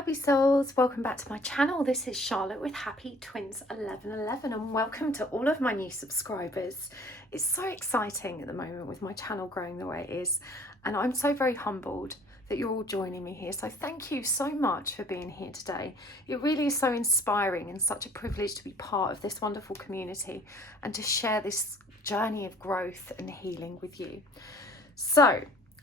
Happy souls, welcome back to my channel. This is Charlotte with Happy Twins 1111 and welcome to all of my new subscribers. It's so exciting at the moment with my channel growing the way it is, and I'm so very humbled that you're all joining me here. So thank you so much for being here today. It really is so inspiring and such a privilege to be part of this wonderful community and to share this journey of growth and healing with you. So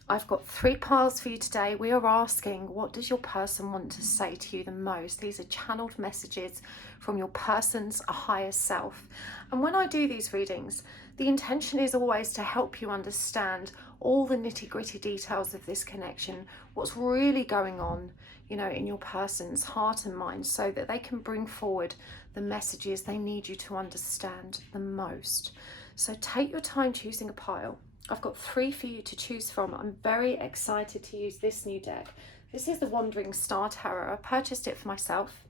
I've got 3 piles for you today. We are asking, what does your person want to say to you the most? These are channeled messages from your person's higher self. And when I do these readings, the intention is always to help you understand all the nitty-gritty details of this connection, what's really going on, in your person's heart and mind, so that they can bring forward the messages they need you to understand the most. So take your time choosing a pile. I've got 3 for you to choose from. I'm very excited to use this new deck. This is the Wandering Star Tarot. I purchased it for myself,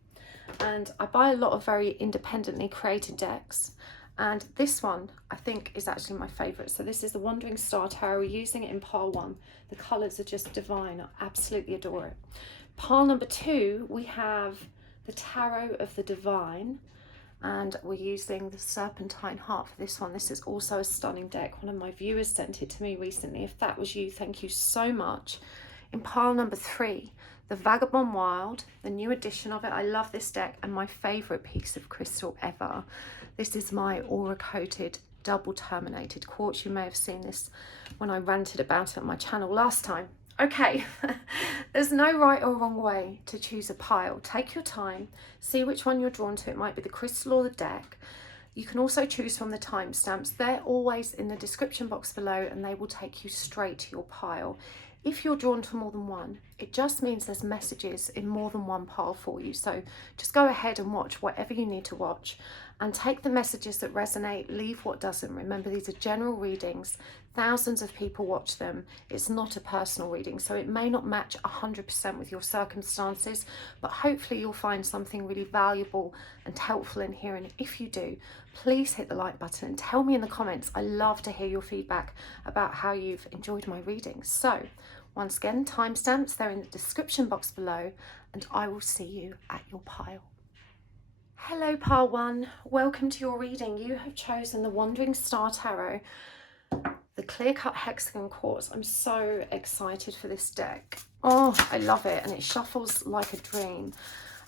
and I buy a lot of very independently created decks, and this one I think is actually my favourite. So this is the Wandering Star Tarot. We're using it in pile 1. The colours are just divine. I absolutely adore it. Pile number 2, we have the Tarot of the Divine, and we're using the Serpentine Heart for this one. This is also a stunning deck. One of my viewers sent it to me recently. If that was you, thank you so much. In pile number 3, the Vagabond Wild, the new edition of it. I love this deck, and my favourite piece of crystal ever. This is my aura coated double terminated quartz. You may have seen this when I ranted about it on my channel last time. Okay, there's no right or wrong way to choose a pile. Take your time, see which one you're drawn to. It might be the crystal or the deck. You can also choose from the timestamps. They're always in the description box below, and they will take you straight to your pile. If you're drawn to more than one, it just means there's messages in more than one pile for you. So just go ahead and watch whatever you need to watch, and take the messages that resonate, leave what doesn't. Remember, these are general readings. Thousands of people watch them. It's not a personal reading, so it may not match 100% with your circumstances, but hopefully you'll find something really valuable and helpful in here. And if you do, please hit the like button and tell me in the comments. I love to hear your feedback about how you've enjoyed my readings. So once again, timestamps, they're in the description box below, and I will see you at your pile. Hello pile 1, welcome to your reading. You have chosen the Wandering Star Tarot, the clear-cut hexagon quartz. I'm so excited for this deck. Oh, I love it, and it shuffles like a dream.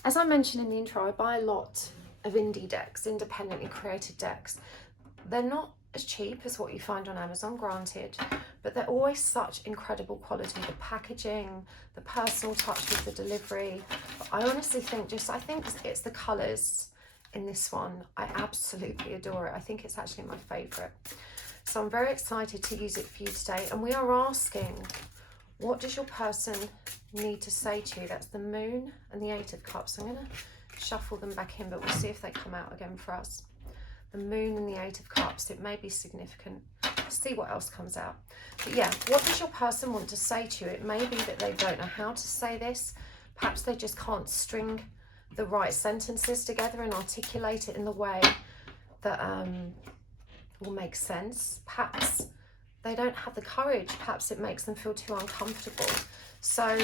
As I mentioned in the intro, I buy a lot of indie decks, independently created decks. They're not as cheap as what you find on Amazon, granted, but they're always such incredible quality. The packaging, the personal touch with the delivery. I honestly think I think it's the colours in this one. I absolutely adore it. I think it's actually my favourite. So I'm very excited to use it for you today. And we are asking, what does your person need to say to you? That's the Moon and the 8 of Cups. I'm going to shuffle them back in, but we'll see if they come out again for us. The Moon and the 8 of Cups. It may be significant. Let's see what else comes out. But yeah, what does your person want to say to you? It may be that they don't know how to say this. Perhaps they just can't string the right sentences together and articulate it in the way that will make sense. Perhaps they don't have the courage. Perhaps it makes them feel too uncomfortable. So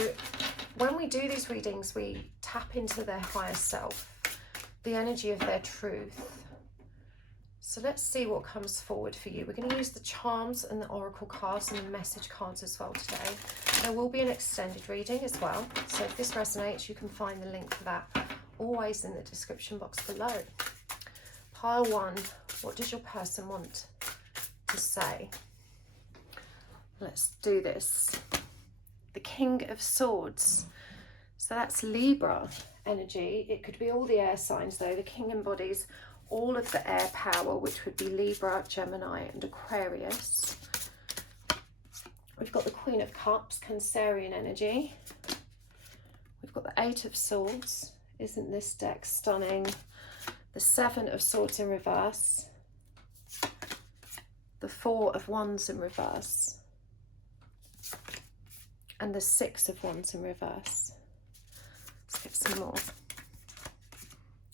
when we do these readings, we tap into their higher self, the energy of their truth. So let's see what comes forward for you. We're going to use the charms and the oracle cards and the message cards as well today. There will be an extended reading as well. So if this resonates, you can find the link for that always in the description box below. Pile 1, what does your person want to say? Let's do this. The King of Swords. So that's Libra energy. It could be all the air signs though. The King embodies all of the air power, which would be Libra, Gemini and Aquarius. We've got the Queen of Cups, Cancerian energy. We've got the 8 of Swords. Isn't this deck stunning? The 7 of Swords in reverse. The 4 of Wands in reverse. And the 6 of Wands in reverse. Let's get some more.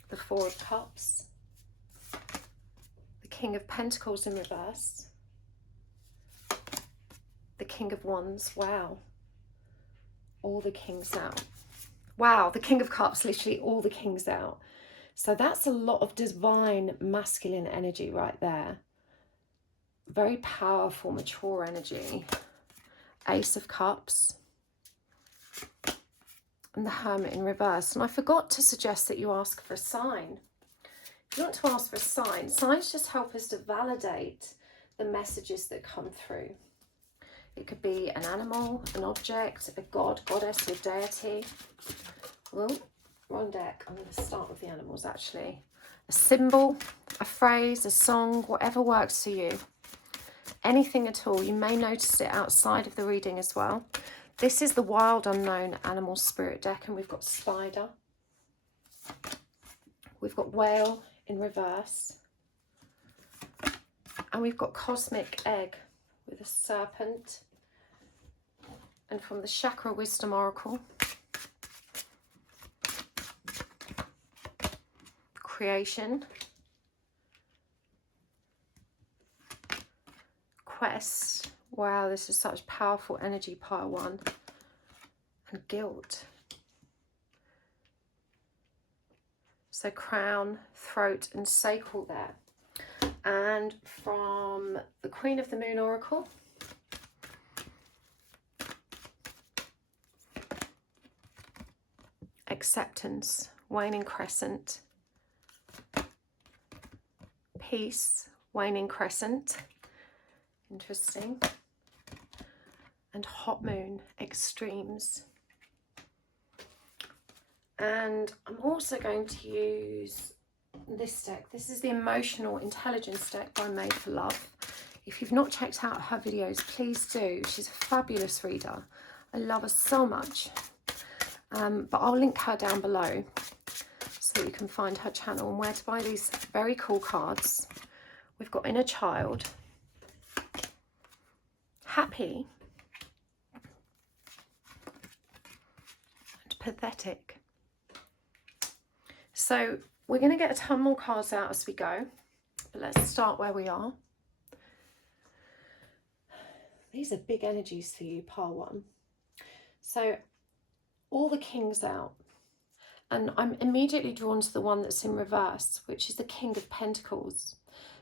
The 4 of Cups. King of Pentacles in reverse, the King of Wands. Wow, all the kings out. Wow, the King of Cups, literally all the kings out. So that's a lot of divine masculine energy right there. Very powerful, mature energy. Ace of Cups. And the Hermit in reverse. And I forgot to suggest that you ask for a sign. If you want to ask for a sign, signs just help us to validate the messages that come through. It could be an animal, an object, a god, goddess, or deity. Well, wrong deck. I'm going to start with the animals actually. A symbol, a phrase, a song, whatever works for you. Anything at all. You may notice it outside of the reading as well. This is the Wild Unknown Animal Spirit deck, and we've got Spider. We've got Whale in reverse. And we've got Cosmic Egg with a serpent. And from the Chakra Wisdom Oracle, Creation, Quest. Wow, this is such powerful energy, pile one. And Guilt. So crown, throat, and sacral there. And from the Queen of the Moon Oracle, Acceptance, waning crescent. Peace, waning crescent. Interesting. And hot moon, extremes. And I'm also going to use this deck. This is the Emotional Intelligence deck by Made for Love. If you've not checked out her videos, please do. She's a fabulous reader. I love her so much. But I'll link her down below so that you can find her channel and where to buy these very cool cards. We've got Inner Child, Happy, and Pathetic. So we're going to get a ton more cards out as we go, but let's start where we are. These are big energies for you, pile one. So all the kings out, and I'm immediately drawn to the one that's in reverse, which is the King of Pentacles.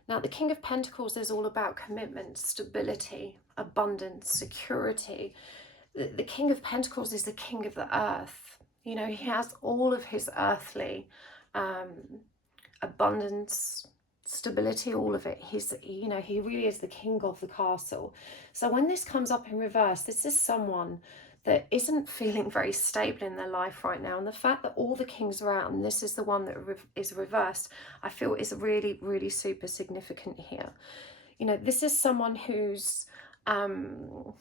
Now the King of Pentacles is all about commitment, stability, abundance, security. The King of Pentacles is the king of the earth. You know, he has all of his earthly abundance, stability, all of it. He's, you know, he really is the king of the castle. So when this comes up in reverse, this is someone that isn't feeling very stable in their life right now. And the fact that all the kings are out and this is the one that is reversed, I feel is really, really super significant here. You know, this is someone whose home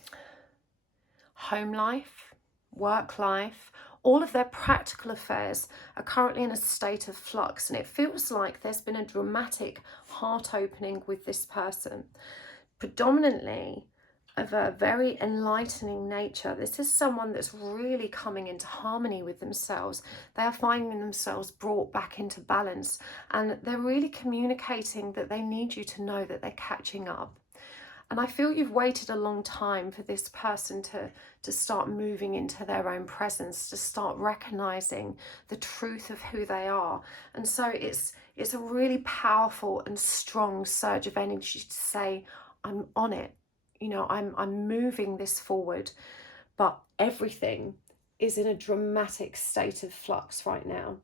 life, work life, all of their practical affairs are currently in a state of flux, and it feels like there's been a dramatic heart opening with this person, predominantly of a very enlightening nature. This is someone that's really coming into harmony with themselves. They are finding themselves brought back into balance, and they're really communicating that they need you to know that they're catching up. And I feel you've waited a long time for this person to start moving into their own presence, to start recognizing the truth of who they are. And so it's a really powerful and strong surge of energy to say, I'm on it. You know, I'm moving this forward, but everything is in a dramatic state of flux right now.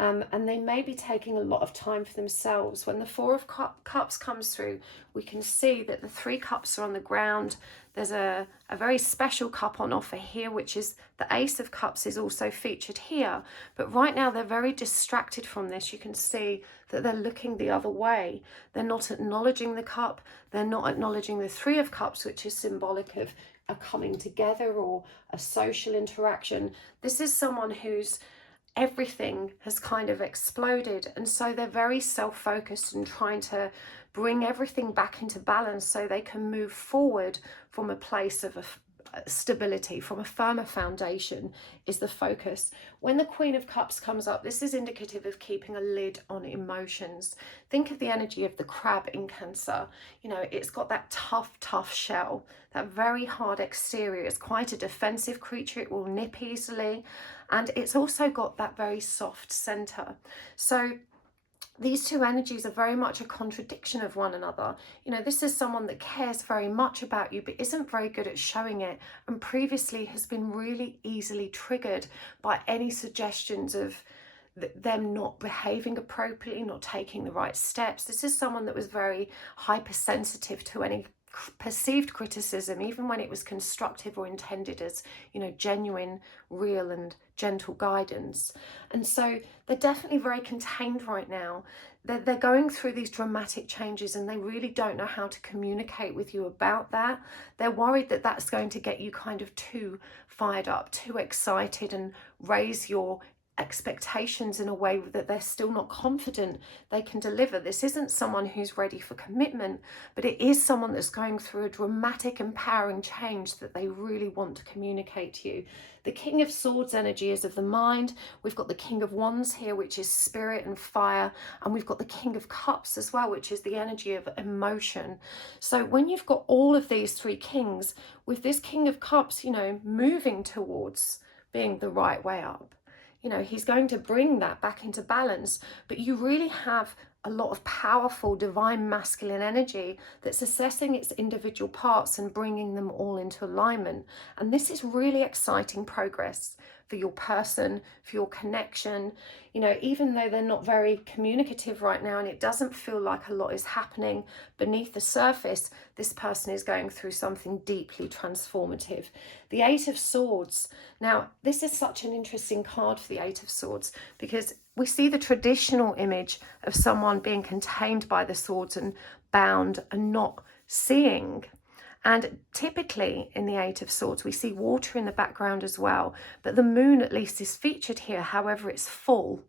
And they may be taking a lot of time for themselves. When the Four of Cups comes through, we can see that the 3 cups are on the ground. There's a very special cup on offer here, which is the Ace of Cups is also featured here. But right now they're very distracted from this. You can see that they're looking the other way. They're not acknowledging the cup. They're not acknowledging the 3 of Cups, which is symbolic of a coming together or a social interaction. This is someone who's everything has kind of exploded, and so they're very self-focused and trying to bring everything back into balance so they can move forward from a place of stability, from a firmer foundation is the focus. When the Queen of Cups comes up, this is indicative of keeping a lid on emotions. Think of the energy of the crab in Cancer. You know, it's got that tough shell, that very hard exterior. It's quite a defensive creature. It will nip easily. And it's also got that very soft center. So these two energies are very much a contradiction of one another. You know, this is someone that cares very much about you, but isn't very good at showing it, and previously has been really easily triggered by any suggestions of them not behaving appropriately, not taking the right steps. This is someone that was very hypersensitive to any perceived criticism, even when it was constructive or intended as, you know, genuine, real and gentle guidance. And so they're definitely very contained right now. They're going through these dramatic changes, and they really don't know how to communicate with you about that. They're worried that that's going to get you kind of too fired up, too excited, and raise your expectations in a way that they're still not confident they can deliver. This isn't someone who's ready for commitment, but it is someone that's going through a dramatic, empowering change that they really want to communicate to you. The King of Swords energy is of the mind. We've got the King of Wands here, which is spirit and fire, and we've got the King of Cups as well, which is the energy of emotion. So when you've got all of these three kings, with this King of Cups, you know, moving towards being the right way up, you know, he's going to bring that back into balance. But you really have a lot of powerful divine masculine energy that's assessing its individual parts and bringing them all into alignment. And this is really exciting progress for your person, for your connection. You know, even though they're not very communicative right now and it doesn't feel like a lot is happening beneath the surface, this person is going through something deeply transformative. The Eight of Swords. Now, this is such an interesting card for the Eight of Swords, because we see the traditional image of someone being contained by the swords and bound and not seeing. And typically in the Eight of Swords, we see water in the background as well. But the moon at least is featured here. However, it's full.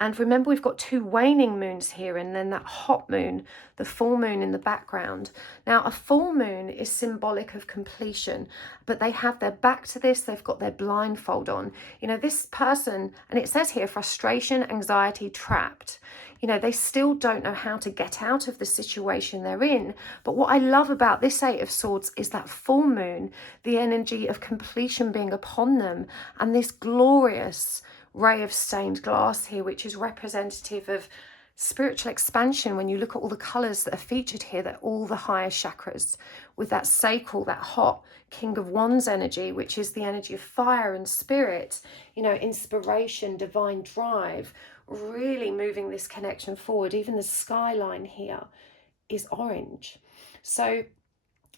And remember, we've got two waning moons here and then that hot moon, the full moon in the background. Now, a full moon is symbolic of completion, but they have their back to this. They've got their blindfold on. You know, this person, and it says here, frustration, anxiety, trapped. You know, they still don't know how to get out of the situation they're in. But what I love about this Eight of Swords is that full moon, the energy of completion being upon them, and this glorious ray of stained glass here, which is representative of spiritual expansion. When you look at all the colors that are featured here, they're all the higher chakras, with that sacral, that hot King of Wands energy, which is the energy of fire and spirit, you know, inspiration, divine drive, really moving this connection forward. Even the skyline here is orange. So,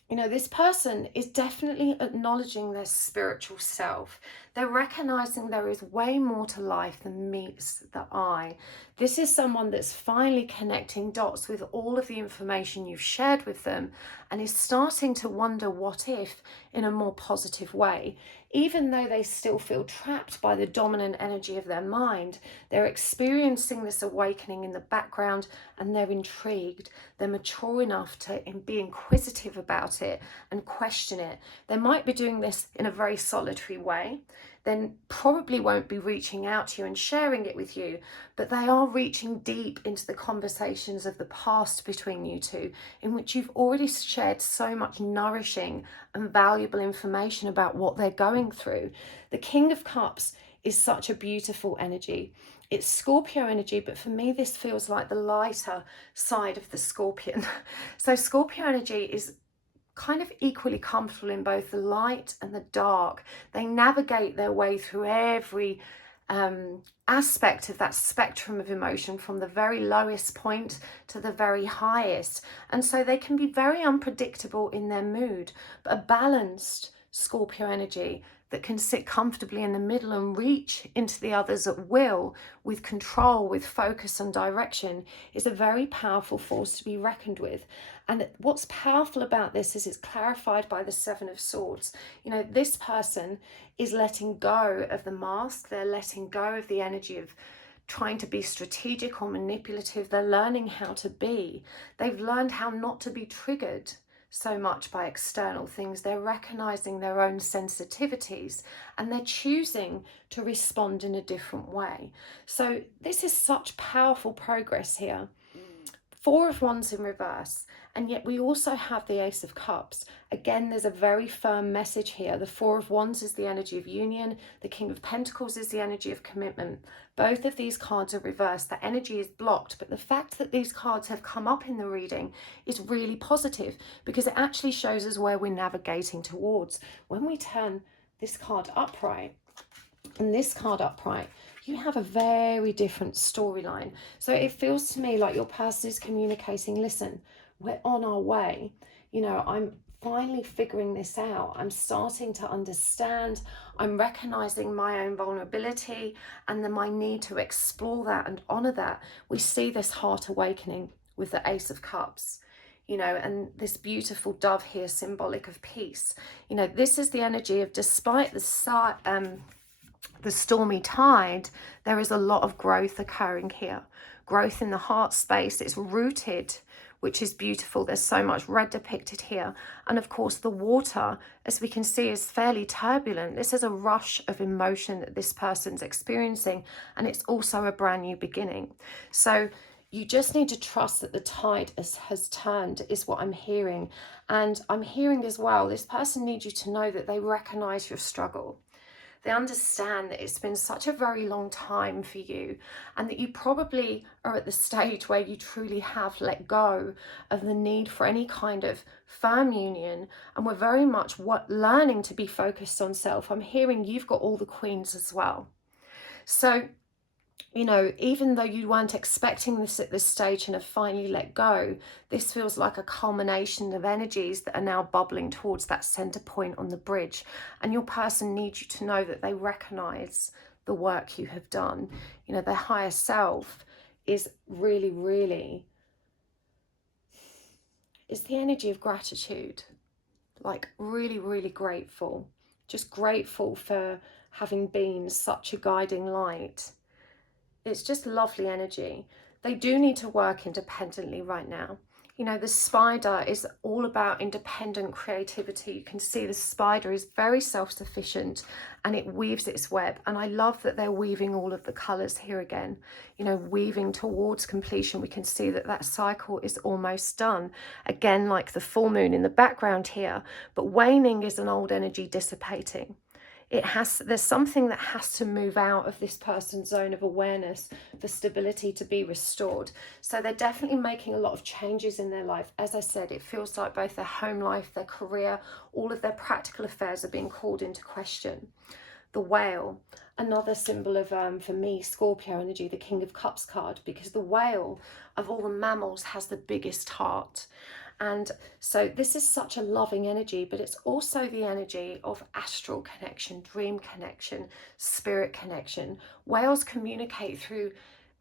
you know, this person is definitely acknowledging their spiritual self. They're recognizing there is way more to life than meets the eye. This is someone that's finally connecting dots with all of the information you've shared with them and is starting to wonder what if in a more positive way. Even though they still feel trapped by the dominant energy of their mind, they're experiencing this awakening in the background and they're intrigued. They're mature enough to be inquisitive about it and question it. They might be doing this in a very solitary way. Then probably won't be reaching out to you and sharing it with you, but they are reaching deep into the conversations of the past between you two, in which you've already shared so much nourishing and valuable information about what they're going through. The King of Cups is such a beautiful energy. It's Scorpio energy, but for me, this feels like the lighter side of the Scorpion. So Scorpio energy is kind of equally comfortable in both the light and the dark. They navigate their way through every aspect of that spectrum of emotion, from the very lowest point to the very highest. And so they can be very unpredictable in their mood, but a balanced Scorpio energy that can sit comfortably in the middle and reach into the others at will, with control, with focus and direction, is a very powerful force to be reckoned with. And what's powerful about this is it's clarified by the Seven of Swords. You know, this person is letting go of the mask. They're letting go of the energy of trying to be strategic or manipulative. They're learning how to be. They've learned how not to be triggered so much by external things. They're recognizing their own sensitivities and they're choosing to respond in a different way. So this is such powerful progress here. Four of Wands in reverse, and yet we also have the Ace of Cups. Again, there's a very firm message here. The Four of Wands is the energy of union. The King of Pentacles is the energy of commitment. Both of these cards are reversed. The energy is blocked, but the fact that these cards have come up in the reading is really positive because it actually shows us where we're navigating towards. When we turn this card upright and this card upright, you have a very different storyline. So it feels to me like your person is communicating, listen, we're on our way. You know, I'm finally figuring this out. I'm starting to understand. I'm recognizing my own vulnerability and then my need to explore that and honor that. We see this heart awakening with the Ace of Cups. You know, and this beautiful dove here, symbolic of peace. You know, this is the energy of, despite the stormy tide, there is a lot of growth occurring here. Growth in the heart space. It's rooted, which is beautiful. There's so much red depicted here. And of course, the water, as we can see, is fairly turbulent. This is a rush of emotion that this person's experiencing. And it's also a brand new beginning. So you just need to trust that the tide has turned, is what I'm hearing. And I'm hearing as well, this person needs you to know that they recognize your struggle. They understand that it's been such a very long time for you and that you probably are at the stage where you truly have let go of the need for any kind of firm union, and we're very much learning to be focused on self. I'm hearing you've got all the queens as well. So, you know, even though you weren't expecting this at this stage and have finally let go, this feels like a culmination of energies that are now bubbling towards that center point on the bridge. And your person needs you to know that they recognize the work you have done. You know, their higher self is really, really, it's the energy of gratitude. Like really, really grateful. Just grateful for having been such a guiding light. It's just lovely energy. They do need to work independently right now. You know, the spider is all about independent creativity. You can see the spider is very self-sufficient and it weaves its web. And I love that they're weaving all of the colors here again, you know, weaving towards completion. We can see that that cycle is almost done. Again, like the full moon in the background here, but waning is an old energy dissipating. There's something that has to move out of this person's zone of awareness for stability to be restored. So they're definitely making a lot of changes in their life. As I said, it feels like both their home life, their career, all of their practical affairs are being called into question. The whale, another symbol of, for me, Scorpio energy, the King of Cups card, because the whale of all the mammals has the biggest heart. And so this is such a loving energy, but it's also the energy of astral connection, dream connection, spirit connection. Whales communicate through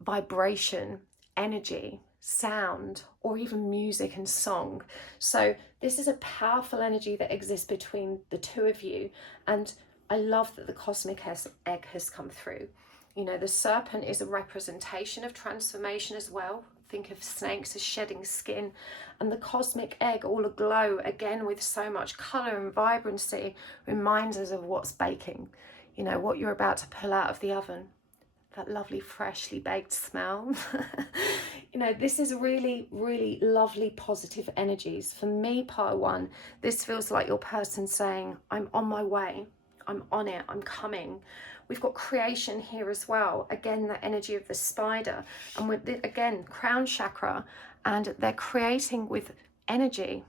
vibration, energy, sound, or even music and song. So this is a powerful energy that exists between the two of you. And I love that the cosmic egg has come through. You know, the serpent is a representation of transformation as well. Think of snakes as shedding skin, and the cosmic egg all aglow again with so much color and vibrancy reminds us of what's baking, you know, what you're about to pull out of the oven, that lovely freshly baked smell. You know, this is really, really lovely positive energies. For me, part one, this feels like your person saying, I'm on my way, I'm on it, I'm coming. We've got creation here as well. Again, the energy of the spider. And with it, again, crown chakra. And they're creating with energy.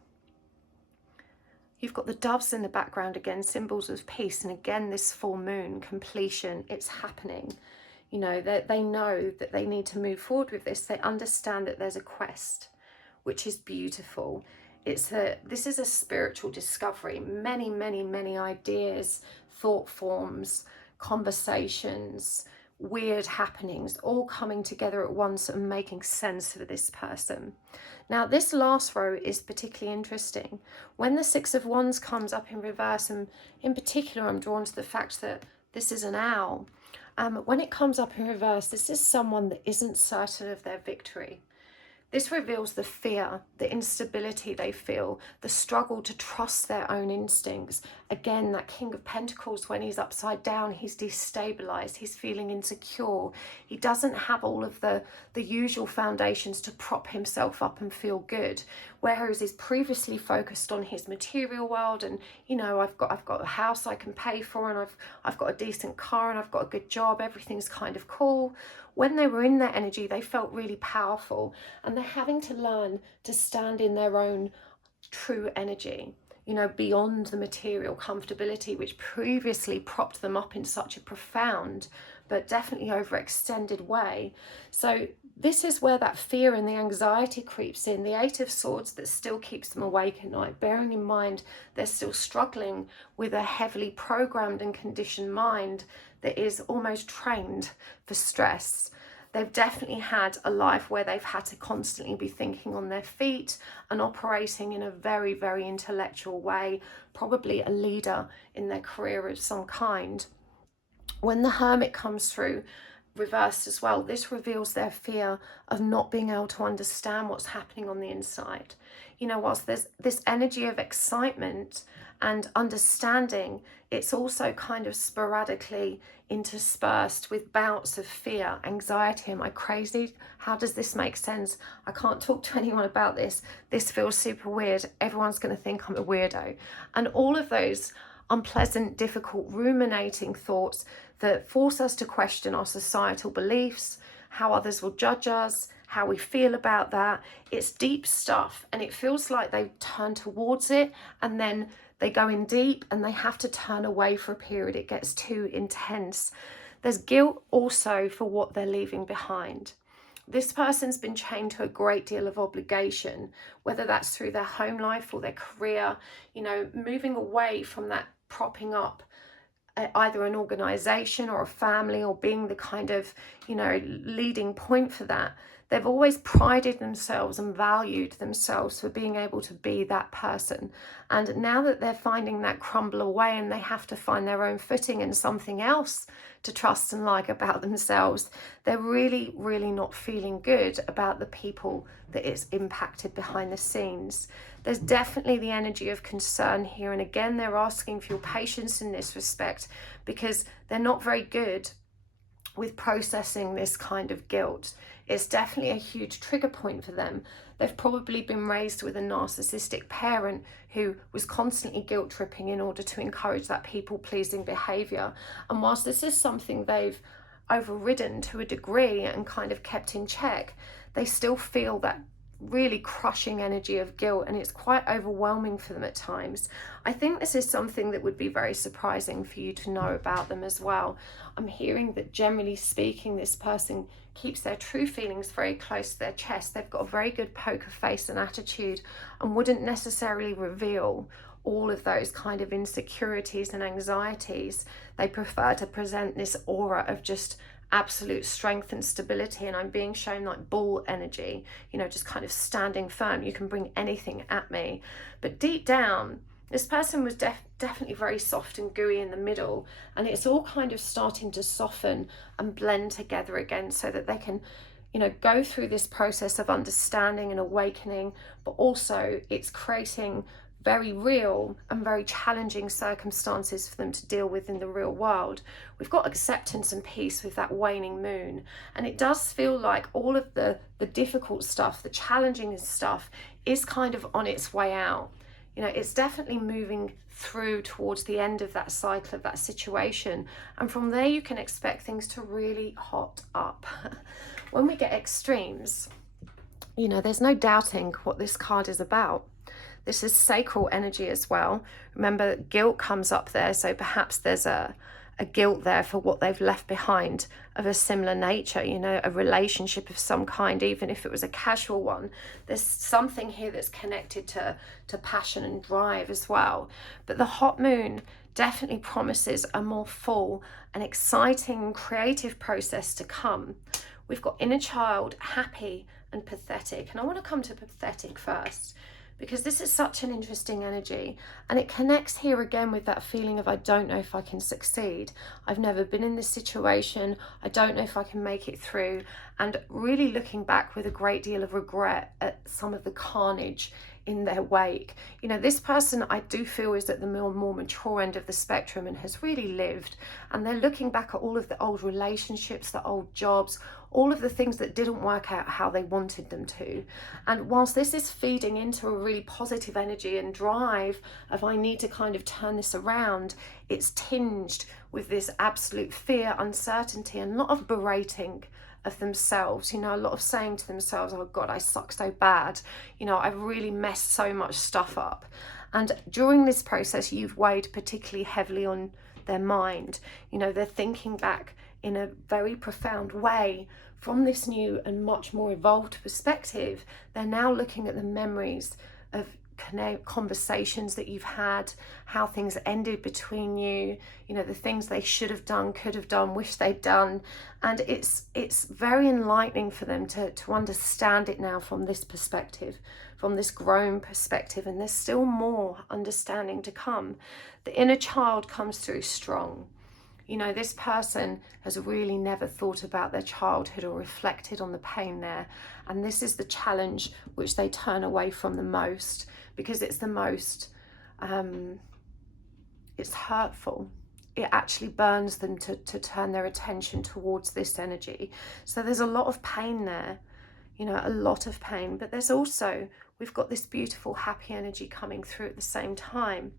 You've got the doves in the background again, symbols of peace. And again, this full moon, completion, it's happening. You know, they know that they need to move forward with this. They understand that there's a quest, which is beautiful. This is a spiritual discovery. Many, many, many ideas, thought forms, conversations, weird happenings, all coming together at once and making sense for this person. Now, this last row is particularly interesting. When the Six of Wands comes up in reverse, and in particular, I'm drawn to the fact that this is an owl. When it comes up in reverse, this is someone that isn't certain of their victory. This reveals the fear, the instability they feel, the struggle to trust their own instincts. Again, that King of Pentacles, when he's upside down, he's destabilized, he's feeling insecure. He doesn't have all of the usual foundations to prop himself up and feel good. Whereas he's previously focused on his material world and, you know, I've got a house I can pay for, and I've got a decent car, and I've got a good job, everything's kind of cool. When they were in their energy, they felt really powerful, and they're having to learn to stand in their own true energy, you know, beyond the material comfortability which previously propped them up in such a profound but definitely overextended way. So this is where that fear and the anxiety creeps in. The Eight of Swords that still keeps them awake at night, bearing in mind they're still struggling with a heavily programmed and conditioned mind that is almost trained for stress. They've definitely had a life where they've had to constantly be thinking on their feet and operating in a very, very intellectual way, probably a leader in their career of some kind. When the Hermit comes through reversed as well, this reveals their fear of not being able to understand what's happening on the inside. You know, whilst there's this energy of excitement and understanding, it's also kind of sporadically interspersed with bouts of fear, anxiety. Am I crazy? How does this make sense? I can't talk to anyone about this. This feels super weird. Everyone's going to think I'm a weirdo. And all of those unpleasant, difficult, ruminating thoughts that force us to question our societal beliefs, how others will judge us, how we feel about that. It's deep stuff, and it feels like they turn towards it and then they go in deep and they have to turn away for a period. It gets too intense. There's guilt also for what they're leaving behind. This person's been chained to a great deal of obligation, whether that's through their home life or their career, you know, moving away from that propping up either an organization or a family, or being the kind of, you know, leading point for that. They've always prided themselves and valued themselves for being able to be that person. And now that they're finding that crumble away and they have to find their own footing and something else to trust and like about themselves, they're really, really not feeling good about the people that it's impacted behind the scenes. There's definitely the energy of concern here. And again, they're asking for your patience in this respect, because they're not very good with processing this kind of guilt. It's definitely a huge trigger point for them. They've probably been raised with a narcissistic parent who was constantly guilt tripping in order to encourage that people-pleasing behavior. And whilst this is something they've overridden to a degree and kind of kept in check, they still feel that really crushing energy of guilt, and it's quite overwhelming for them at times. I think this is something that would be very surprising for you to know about them as well. I'm hearing that generally speaking, this person keeps their true feelings very close to their chest. They've got a very good poker face and attitude, and wouldn't necessarily reveal all of those kind of insecurities and anxieties. They prefer to present this aura of just absolute strength and stability, and I'm being shown like bull energy, you know, just kind of standing firm. You can bring anything at me. But deep down, this person was definitely very soft and gooey in the middle, and it's all kind of starting to soften and blend together again so that they can, you know, go through this process of understanding and awakening, but also it's creating very real and very challenging circumstances for them to deal with in the real world. We've got acceptance and peace with that waning moon, and it does feel like all of the difficult stuff, the challenging stuff, is kind of on its way out. You know, it's definitely moving through towards the end of that cycle, of that situation, and from there you can expect things to really hot up. When we get extremes, you know, there's no doubting what this card is about. This is sacral energy as well. Remember, guilt comes up there, so perhaps there's a guilt there for what they've left behind of a similar nature, you know, a relationship of some kind, even if it was a casual one. There's something here that's connected to passion and drive as well. But the hot moon definitely promises a more full and exciting creative process to come. We've got inner child, happy and pathetic. And I want to come to pathetic first, because this is such an interesting energy, and it connects here again with that feeling of I don't know if I can succeed. I've never been in this situation. I don't know if I can make it through, and really looking back with a great deal of regret at some of the carnage in their wake. You know, this person I do feel is at the more mature end of the spectrum and has really lived, and they're looking back at all of the old relationships, the old jobs, all of the things that didn't work out how they wanted them to. And whilst this is feeding into a really positive energy and drive of I need to kind of turn this around, it's tinged with this absolute fear, uncertainty, and a lot of berating of themselves, you know, a lot of saying to themselves, oh God, I suck so bad, you know, I've really messed so much stuff up. And during this process, you've weighed particularly heavily on their mind. You know, they're thinking back in a very profound way from this new and much more evolved perspective. They're now looking at the memories of conversations that you've had, how things ended between you, you know, the things they should have done, could have done, wish they'd done. And it's very enlightening for them to understand it now from this perspective, from this grown perspective. And there's still more understanding to come. The inner child comes through strong. You know, this person has really never thought about their childhood or reflected on the pain there. And this is the challenge which they turn away from the most, because it's the most, it's hurtful. It actually burns them to turn their attention towards this energy. So there's a lot of pain there, you know, a lot of pain. But there's also, we've got this beautiful happy energy coming through at the same time.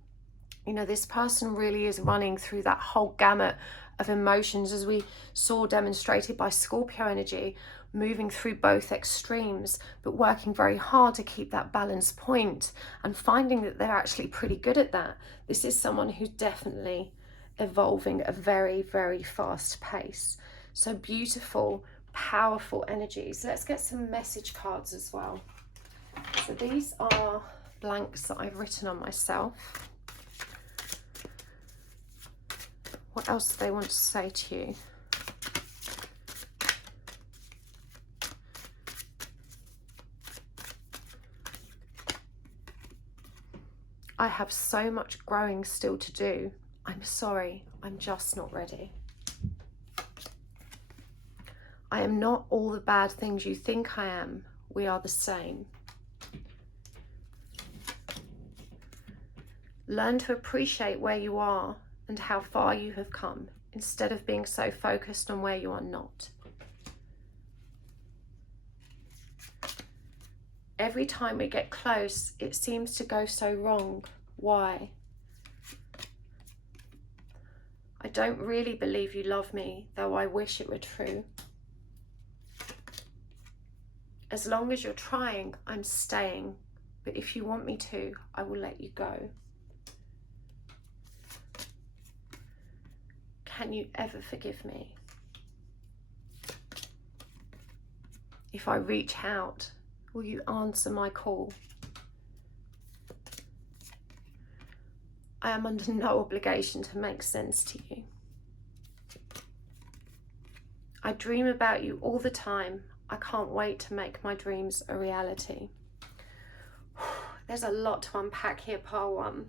You know, this person really is running through that whole gamut of emotions, as we saw demonstrated by Scorpio energy, moving through both extremes, but working very hard to keep that balance point and finding that they're actually pretty good at that. This is someone who's definitely evolving at a very, very fast pace. So beautiful, powerful energies. Let's get some message cards as well. So these are blanks that I've written on myself. What else do they want to say to you? I have so much growing still to do. I'm sorry, I'm just not ready. I am not all the bad things you think I am. We are the same. Learn to appreciate where you are and how far you have come, instead of being so focused on where you are not. Every time we get close, it seems to go so wrong. Why? I don't really believe you love me, though I wish it were true. As long as you're trying, I'm staying. But if you want me to, I will let you go. Can you ever forgive me? If I reach out, will you answer my call? I am under no obligation to make sense to you. I dream about you all the time. I can't wait to make my dreams a reality. There's a lot to unpack here, pile one.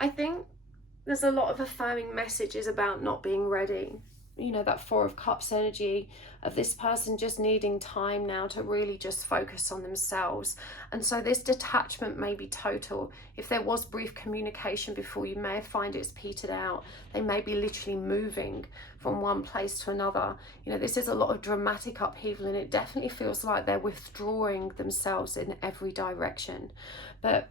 I think there's a lot of affirming messages about not being ready. You know, that Four of Cups energy of this person just needing time now to really just focus on themselves. And so this detachment may be total. If there was brief communication before, you may find it's petered out. They may be literally moving from one place to another. You know, this is a lot of dramatic upheaval, and it definitely feels like they're withdrawing themselves in every direction. But,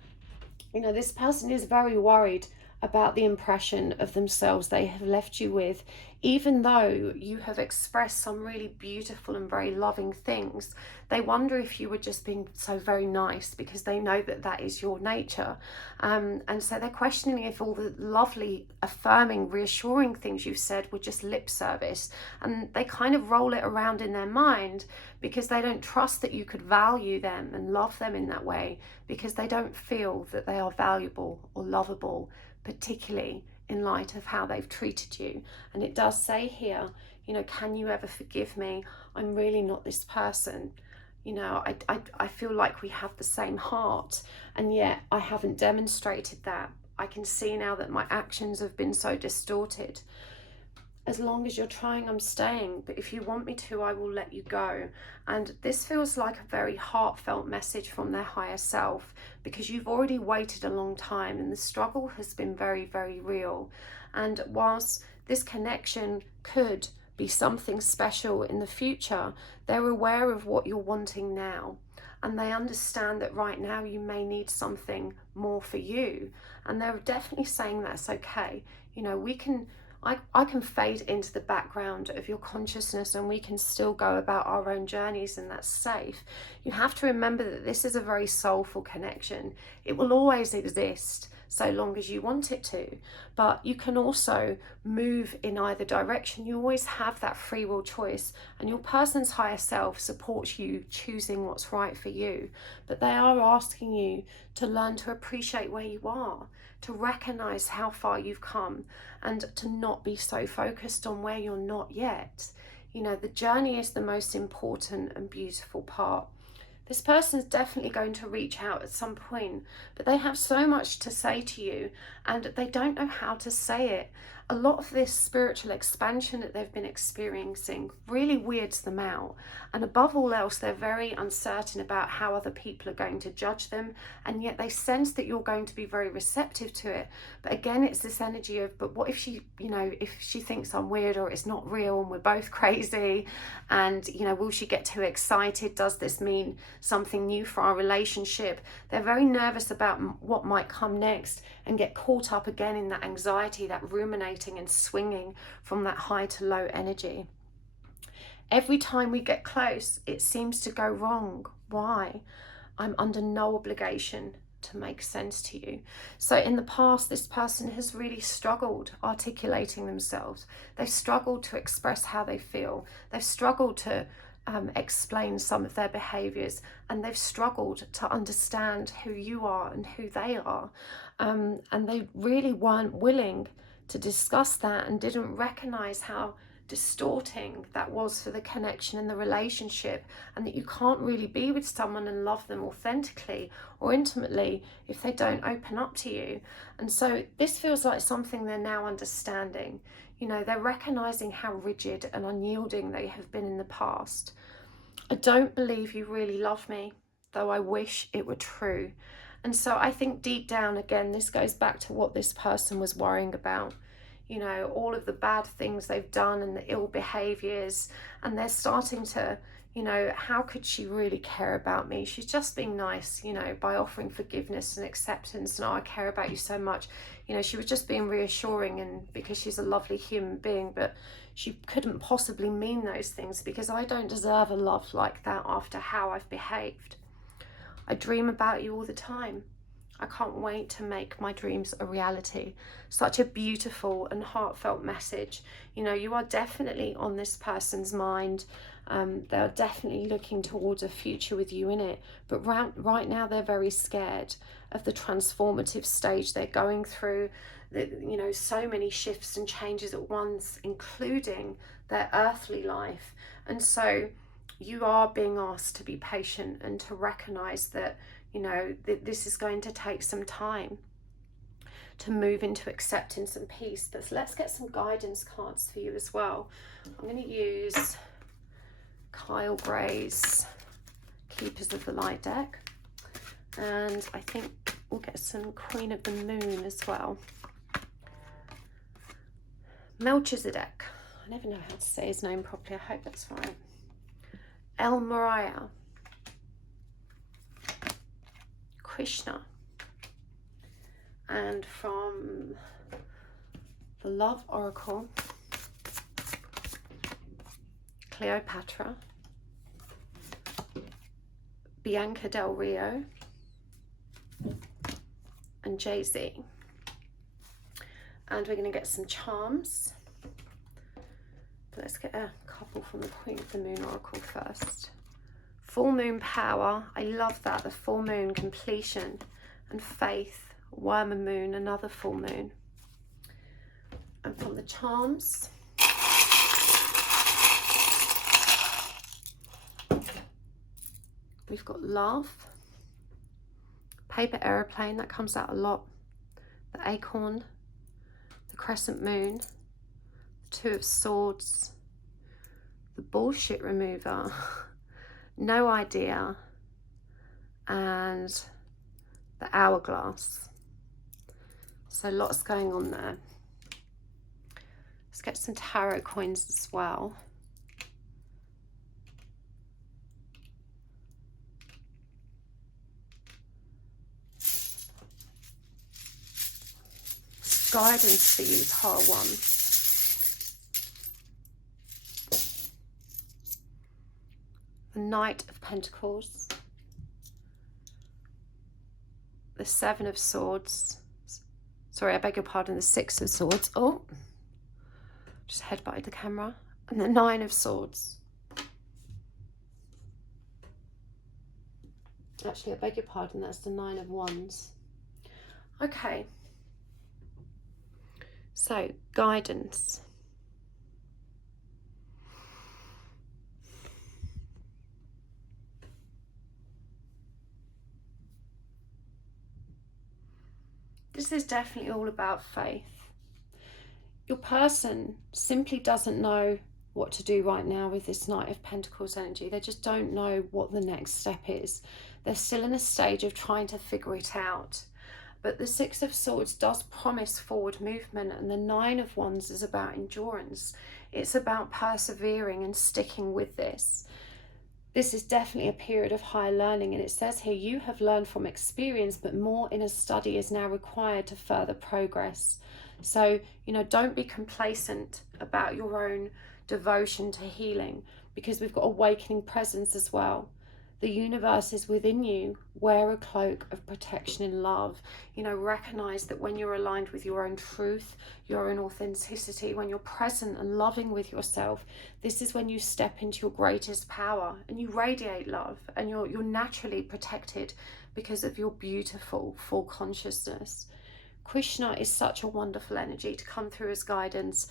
you know, this person is very worried about the impression of themselves they have left you with, even though you have expressed some really beautiful and very loving things. They wonder if you were just being so very nice, because they know that that is your nature. And so they're questioning if all the lovely, affirming, reassuring things you've said were just lip service. And they kind of roll it around in their mind because they don't trust that you could value them and love them in that way, because they don't feel that they are valuable or lovable, particularly in light of how they've treated you. And it does say here, you know, can you ever forgive me? I'm really not this person. You know, I feel like we have the same heart, and yet I haven't demonstrated that. I can see now that my actions have been so distorted. As long as you're trying, I'm staying, but if you want me to, I will let you go. And this feels like a very heartfelt message from their higher self, because you've already waited a long time and the struggle has been very, very real. And whilst this connection could be something special in the future, they're aware of what you're wanting now. And they understand that right now you may need something more for you. And they're definitely saying that's okay. You know, I can fade into the background of your consciousness and we can still go about our own journeys, and that's safe. You have to remember that this is a very soulful connection. It will always exist so long as you want it to, but you can also move in either direction. You always have that free will choice, and your person's higher self supports you choosing what's right for you. But they are asking you to learn to appreciate where you are, to recognize how far you've come, and to not be so focused on where you're not yet. You know, the journey is the most important and beautiful part. This person's definitely going to reach out at some point, but they have so much to say to you and they don't know how to say it. A lot of this spiritual expansion that they've been experiencing really weirds them out. And above all else, they're very uncertain about how other people are going to judge them. And yet they sense that you're going to be very receptive to it. But again, it's this energy of, but what if she, you know, if she thinks I'm weird or it's not real and we're both crazy? And, you know, will she get too excited? Does this mean something new for our relationship? They're very nervous about what might come next and get caught up again in that anxiety, that ruminating and swinging from that high to low energy. Every time we get close, it seems to go wrong. Why? I'm under no obligation to make sense to you. So in the past, this person has really struggled articulating themselves. They've struggled to express how they feel. They've struggled to explain some of their behaviors, and they've struggled to understand who you are and who they are. And they really weren't willing to discuss that and didn't recognize how distorting that was for the connection and the relationship, and that you can't really be with someone and love them authentically or intimately if they don't open up to you. And so this feels like something they're now understanding. You know, they're recognizing how rigid and unyielding they have been in the past. I don't believe you really love me, though I wish it were true. And so I think deep down, again, this goes back to what this person was worrying about. You know, all of the bad things they've done and the ill behaviors, and they're starting to, you know, how could she really care about me? She's just being nice, you know, by offering forgiveness and acceptance. And, oh, I care about you so much. You know, she was just being reassuring, and because she's a lovely human being, but she couldn't possibly mean those things, because I don't deserve a love like that after how I've behaved. I dream about you all the time. I can't wait to make my dreams a reality. Such a beautiful and heartfelt message. You know, you are definitely on this person's mind. They're definitely looking towards a future with you in it. But right now, they're very scared of the transformative stage they're going through. You know, so many shifts and changes at once, including their earthly life. And so you are being asked to be patient and to recognize that, you know, this is going to take some time to move into acceptance and peace. But let's get some guidance cards for you as well. I'm going to use Kyle Gray's Keepers of the Light deck. And I think we'll get some Queen of the Moon as well. Melchizedek. I never know how to say his name properly. I hope that's right. El Mariah. Krishna. And from the Love Oracle, Cleopatra, Bianca Del Rio, and Jay-Z. And we're going to get some charms. But let's get a couple from the Queen of the Moon Oracle first. Full moon power. I love that. The full moon, completion and faith. Worm and moon, another full moon. And from the charms, We've got love, paper aeroplane, that comes out a lot, the acorn, the crescent moon, the two of swords, the bullshit remover, no idea, and the hourglass. So lots going on there. Let's get some tarot coins as well. Guidance for you, pile one. The Knight of Pentacles. The Seven of Swords. Sorry, I beg your pardon, the Six of Swords. Oh, just headbutted the camera. And the Nine of Swords. Actually, I beg your pardon, that's the Nine of Wands. Okay. So, guidance. This is definitely all about faith. Your person simply doesn't know what to do right now with this Knight of Pentacles energy. They just don't know what the next step is. They're still in a stage of trying to figure it out. But the Six of Swords does promise forward movement, and the Nine of Wands is about endurance. It's about persevering and sticking with this. This is definitely a period of higher learning, and it says here, you have learned from experience, but more inner study is now required to further progress. So, you know, don't be complacent about your own devotion to healing, because we've got awakening presence as well. The universe is within you. Wear a cloak of protection in love. You know, recognize that when you're aligned with your own truth, your own authenticity, when you're present and loving with yourself, this is when you step into your greatest power and you radiate love, and you're naturally protected because of your beautiful full consciousness. Krishna is such a wonderful energy to come through as guidance.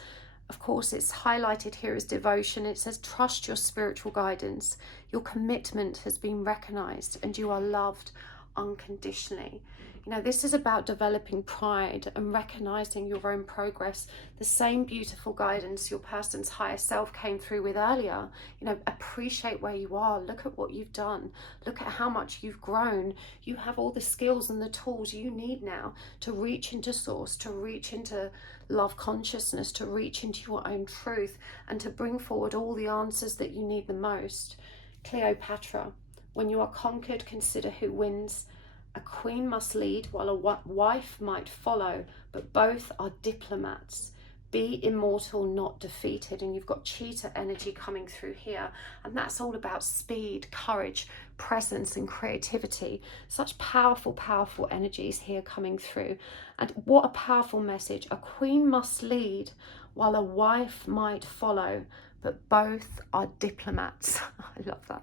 Of course, it's highlighted here as devotion. It says, trust your spiritual guidance. Your commitment has been recognized and you are loved unconditionally. You know, this is about developing pride and recognizing your own progress. The same beautiful guidance your person's higher self came through with earlier. You know, appreciate where you are. Look at what you've done. Look at how much you've grown. You have all the skills and the tools you need now to reach into source, to reach into love consciousness, to reach into your own truth, and to bring forward all the answers that you need the most. Cleopatra, when you are conquered, consider who wins. A queen must lead while a wife might follow, but both are diplomats. Be immortal, not defeated. And you've got cheetah energy coming through here, and that's all about speed, courage, presence and creativity. Such powerful, powerful energies here coming through. And what a powerful message. A queen must lead while a wife might follow, but both are diplomats. I love that.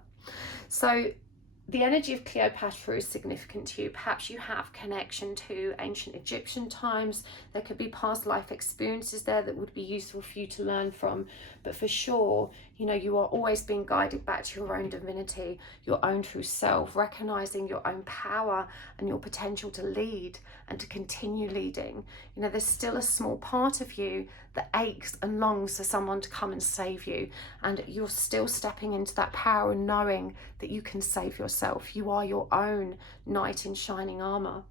So the energy of Cleopatra is significant to you. Perhaps you have connection to ancient Egyptian times. There could be past life experiences there that would be useful for you to learn from. But for sure, you know, you are always being guided back to your own divinity, your own true self, recognizing your own power and your potential to lead and to continue leading. You know, there's still a small part of you that aches and longs for someone to come and save you. And you're still stepping into that power and knowing that you can save yourself. You are your own knight in shining armor.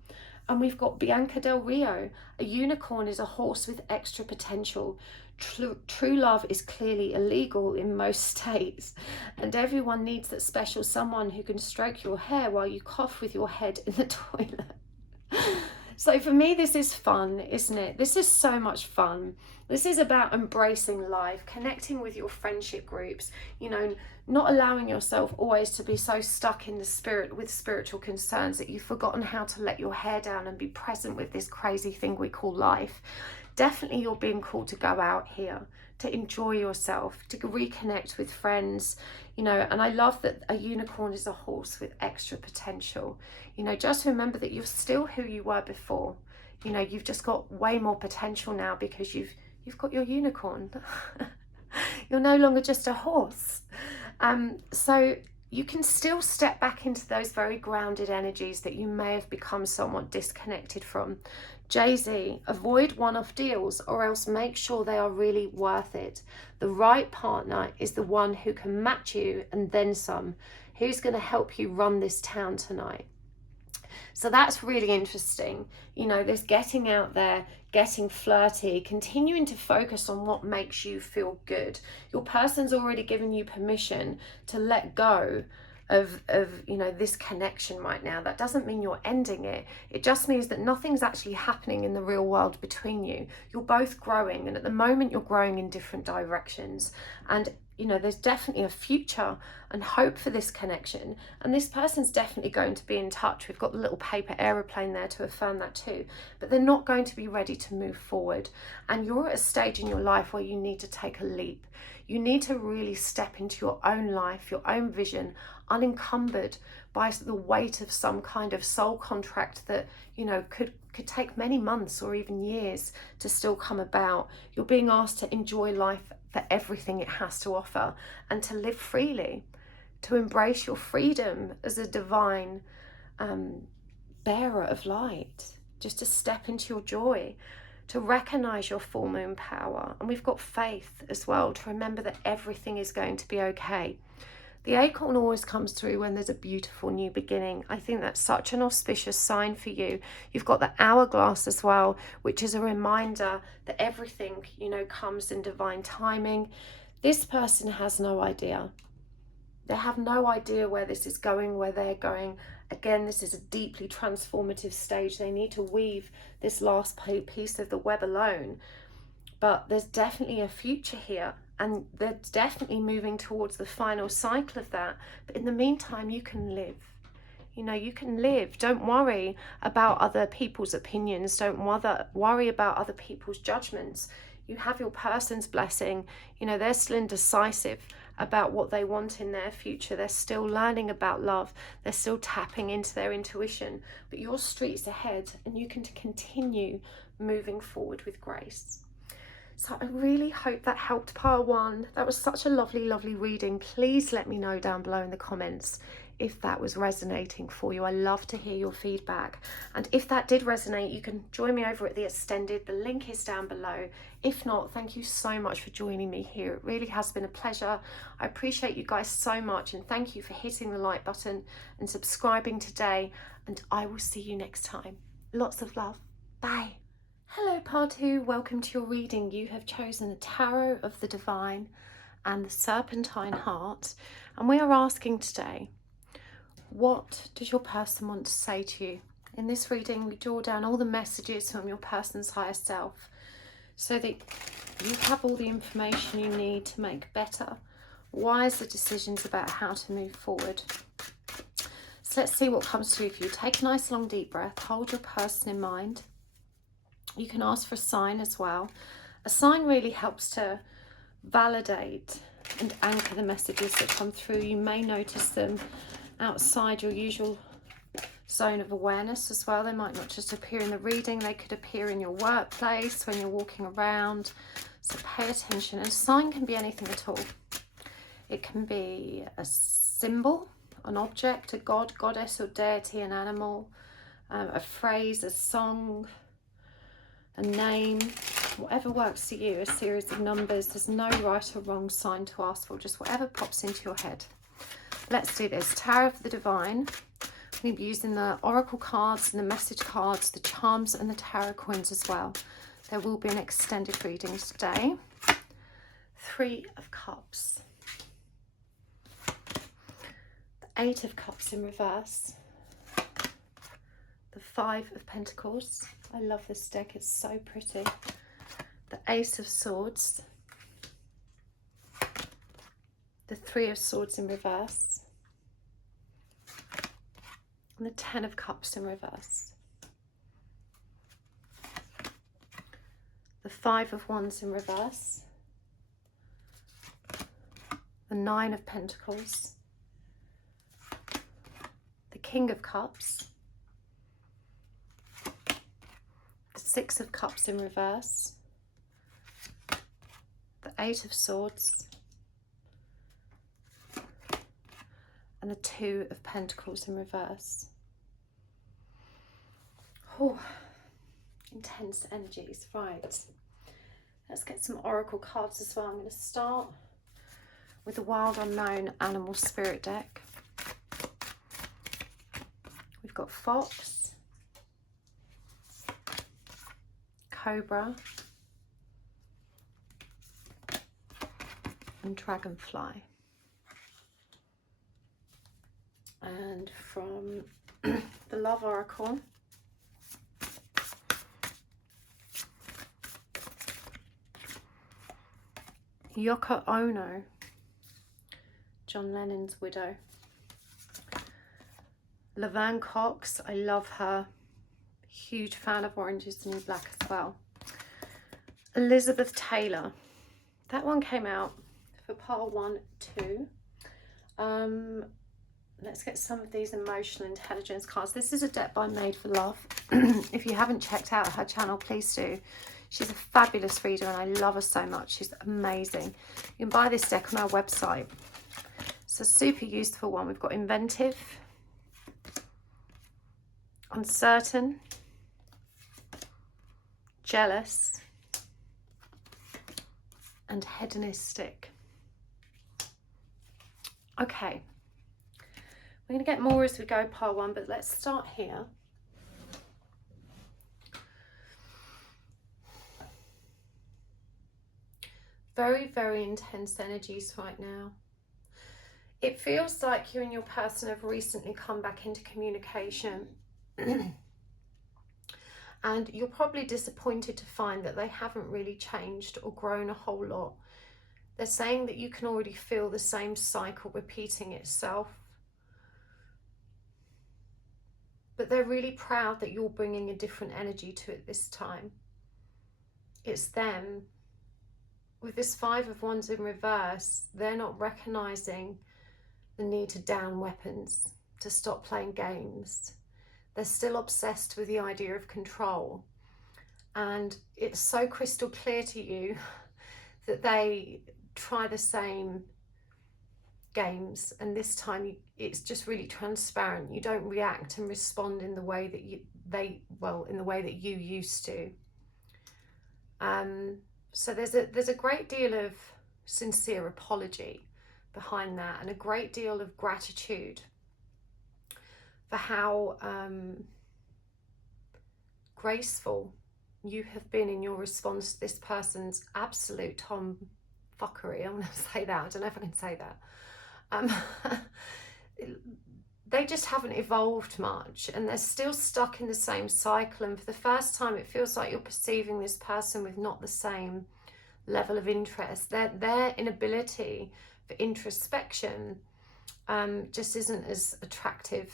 And we've got Bianca Del Rio. A unicorn is a horse with extra potential. True love is clearly illegal in most states, and everyone needs that special someone who can stroke your hair while you cough with your head in the toilet. So for me, this is fun, isn't it? This is so much fun. This is about embracing life, connecting with your friendship groups, you know, not allowing yourself always to be so stuck in the spirit with spiritual concerns that you've forgotten how to let your hair down and be present with this crazy thing we call life. Definitely you're being called to go out here, to enjoy yourself, to reconnect with friends, you know. And I love that a unicorn is a horse with extra potential. You know, just remember that you're still who you were before. You know, you've just got way more potential now because you've got your unicorn. You're no longer just a horse. So you can still step back into those very grounded energies that you may have become somewhat disconnected from. Jay-Z, avoid one-off deals, or else make sure they are really worth it. The right partner is the one who can match you and then some, who's going to help you run this town tonight. So that's really interesting. You know, there's getting out there, getting flirty, continuing to focus on what makes you feel good. Your person's already given you permission to let go of you know, this connection right now. That doesn't mean you're ending it. It just means that nothing's actually happening in the real world between you. You're both growing, and at the moment you're growing in different directions. And you know, there's definitely a future and hope for this connection, and this person's definitely going to be in touch. We've got the little paper aeroplane there to affirm that too, but they're not going to be ready to move forward. And you're at a stage in your life where you need to take a leap. You need to really step into your own life, your own vision, unencumbered by the weight of some kind of soul contract that, you know, could take many months or even years to still come about. You're being asked to enjoy life for everything it has to offer, and to live freely, to embrace your freedom as a divine bearer of light, just to step into your joy, to recognize your full moon power. And we've got faith as well, to remember that everything is going to be okay. The acorn always comes through when there's a beautiful new beginning. I think that's such an auspicious sign for you. You've got the hourglass as well, which is a reminder that everything, you know, comes in divine timing. This person has no idea. They have no idea where this is going, where they're going. Again, this is a deeply transformative stage. They need to weave this last piece of the web alone. But there's definitely a future here, and they're definitely moving towards the final cycle of that. But in the meantime, you can live. You know, you can live. Don't worry about other people's opinions. Don't worry about other people's judgments. You have your person's blessing. You know, they're still indecisive about what they want in their future. They're still learning about love. They're still tapping into their intuition. But your street's ahead, and you can continue moving forward with grace. So I really hope that helped pile one. That was such a lovely, lovely reading. Please let me know down below in the comments if that was resonating for you. I love to hear your feedback. And if that did resonate, you can join me over at the Extended. The link is down below. If not, thank you so much for joining me here. It really has been a pleasure. I appreciate you guys so much, and thank you for hitting the like button and subscribing today. And I will see you next time. Lots of love. Bye. Hello Partu, welcome to your reading. You have chosen the Tarot of the Divine and the Serpentine Heart, and we are asking today, what does your person want to say to you? In this reading, we draw down all the messages from your person's higher self so that you have all the information you need to make better, wiser decisions about how to move forward. So let's see what comes through for you. Take a nice long deep breath, hold your person in mind. You can ask for a sign as well. A sign really helps to validate and anchor the messages that come through. You may notice them outside your usual zone of awareness as well. They might not just appear in the reading, they could appear in your workplace when you're walking around. So pay attention. And a sign can be anything at all. It can be a symbol, an object, a god, goddess or deity, an animal, a phrase, a song, a name, whatever works for you, a series of numbers. There's no right or wrong sign to ask for, just whatever pops into your head. Let's do this. Tarot of the Divine. I'm going to be using the oracle cards and the message cards, the charms and the tarot coins as well. There will be an extended reading today. 3 of Cups. The 8 of Cups in reverse. The 5 of Pentacles. I love this deck, it's so pretty. The Ace of Swords. The 3 of Swords in reverse. And the 10 of Cups in reverse. The 5 of Wands in reverse. The 9 of Pentacles. The King of Cups. The 6 of Cups in reverse. The 8 of Swords. and the Two of Pentacles in reverse. Oh, intense energies. Right, let's get some oracle cards as well. I'm going to start with the Wild Unknown Animal Spirit deck. We've got Fox, Cobra, and Dragonfly. And from the Love Oracle, Yoko Ono, John Lennon's widow. Laverne Cox, I love her. Huge fan of Orange is the New Black as well. Elizabeth Taylor. That one came out for pile 1, 2. Let's get some of these emotional intelligence cards. This is a deck by Made for Love. If you haven't checked out her channel, please do. She's a fabulous reader and I love her so much. She's amazing. You can buy this deck on our website. It's a super useful one. We've got Inventive, Uncertain, Jealous, and Hedonistic. Okay. We're going to get more as we go, pile 1, but let's start here. Very, very intense energies right now. It feels like you and your person have recently come back into communication. And you're probably disappointed to find that they haven't really changed or grown a whole lot. They're saying that you can already feel the same cycle repeating itself. But they're really proud that you're bringing a different energy to it this time. It's them. With this 5 of Wands in reverse, they're not recognizing the need to down weapons, to stop playing games. They're still obsessed with the idea of control. And it's so crystal clear to you that they try the same games, and this time it's just really transparent. You don't react and respond in the way that in the way that you used to. So there's a great deal of sincere apology behind that, and a great deal of gratitude for how graceful you have been in your response to this person's absolute tomfuckery. I'm going to say that. I don't know if I can say that. They just haven't evolved much, and they're still stuck in the same cycle, and for the first time it feels like you're perceiving this person with not the same level of interest. Their inability for introspection just isn't as attractive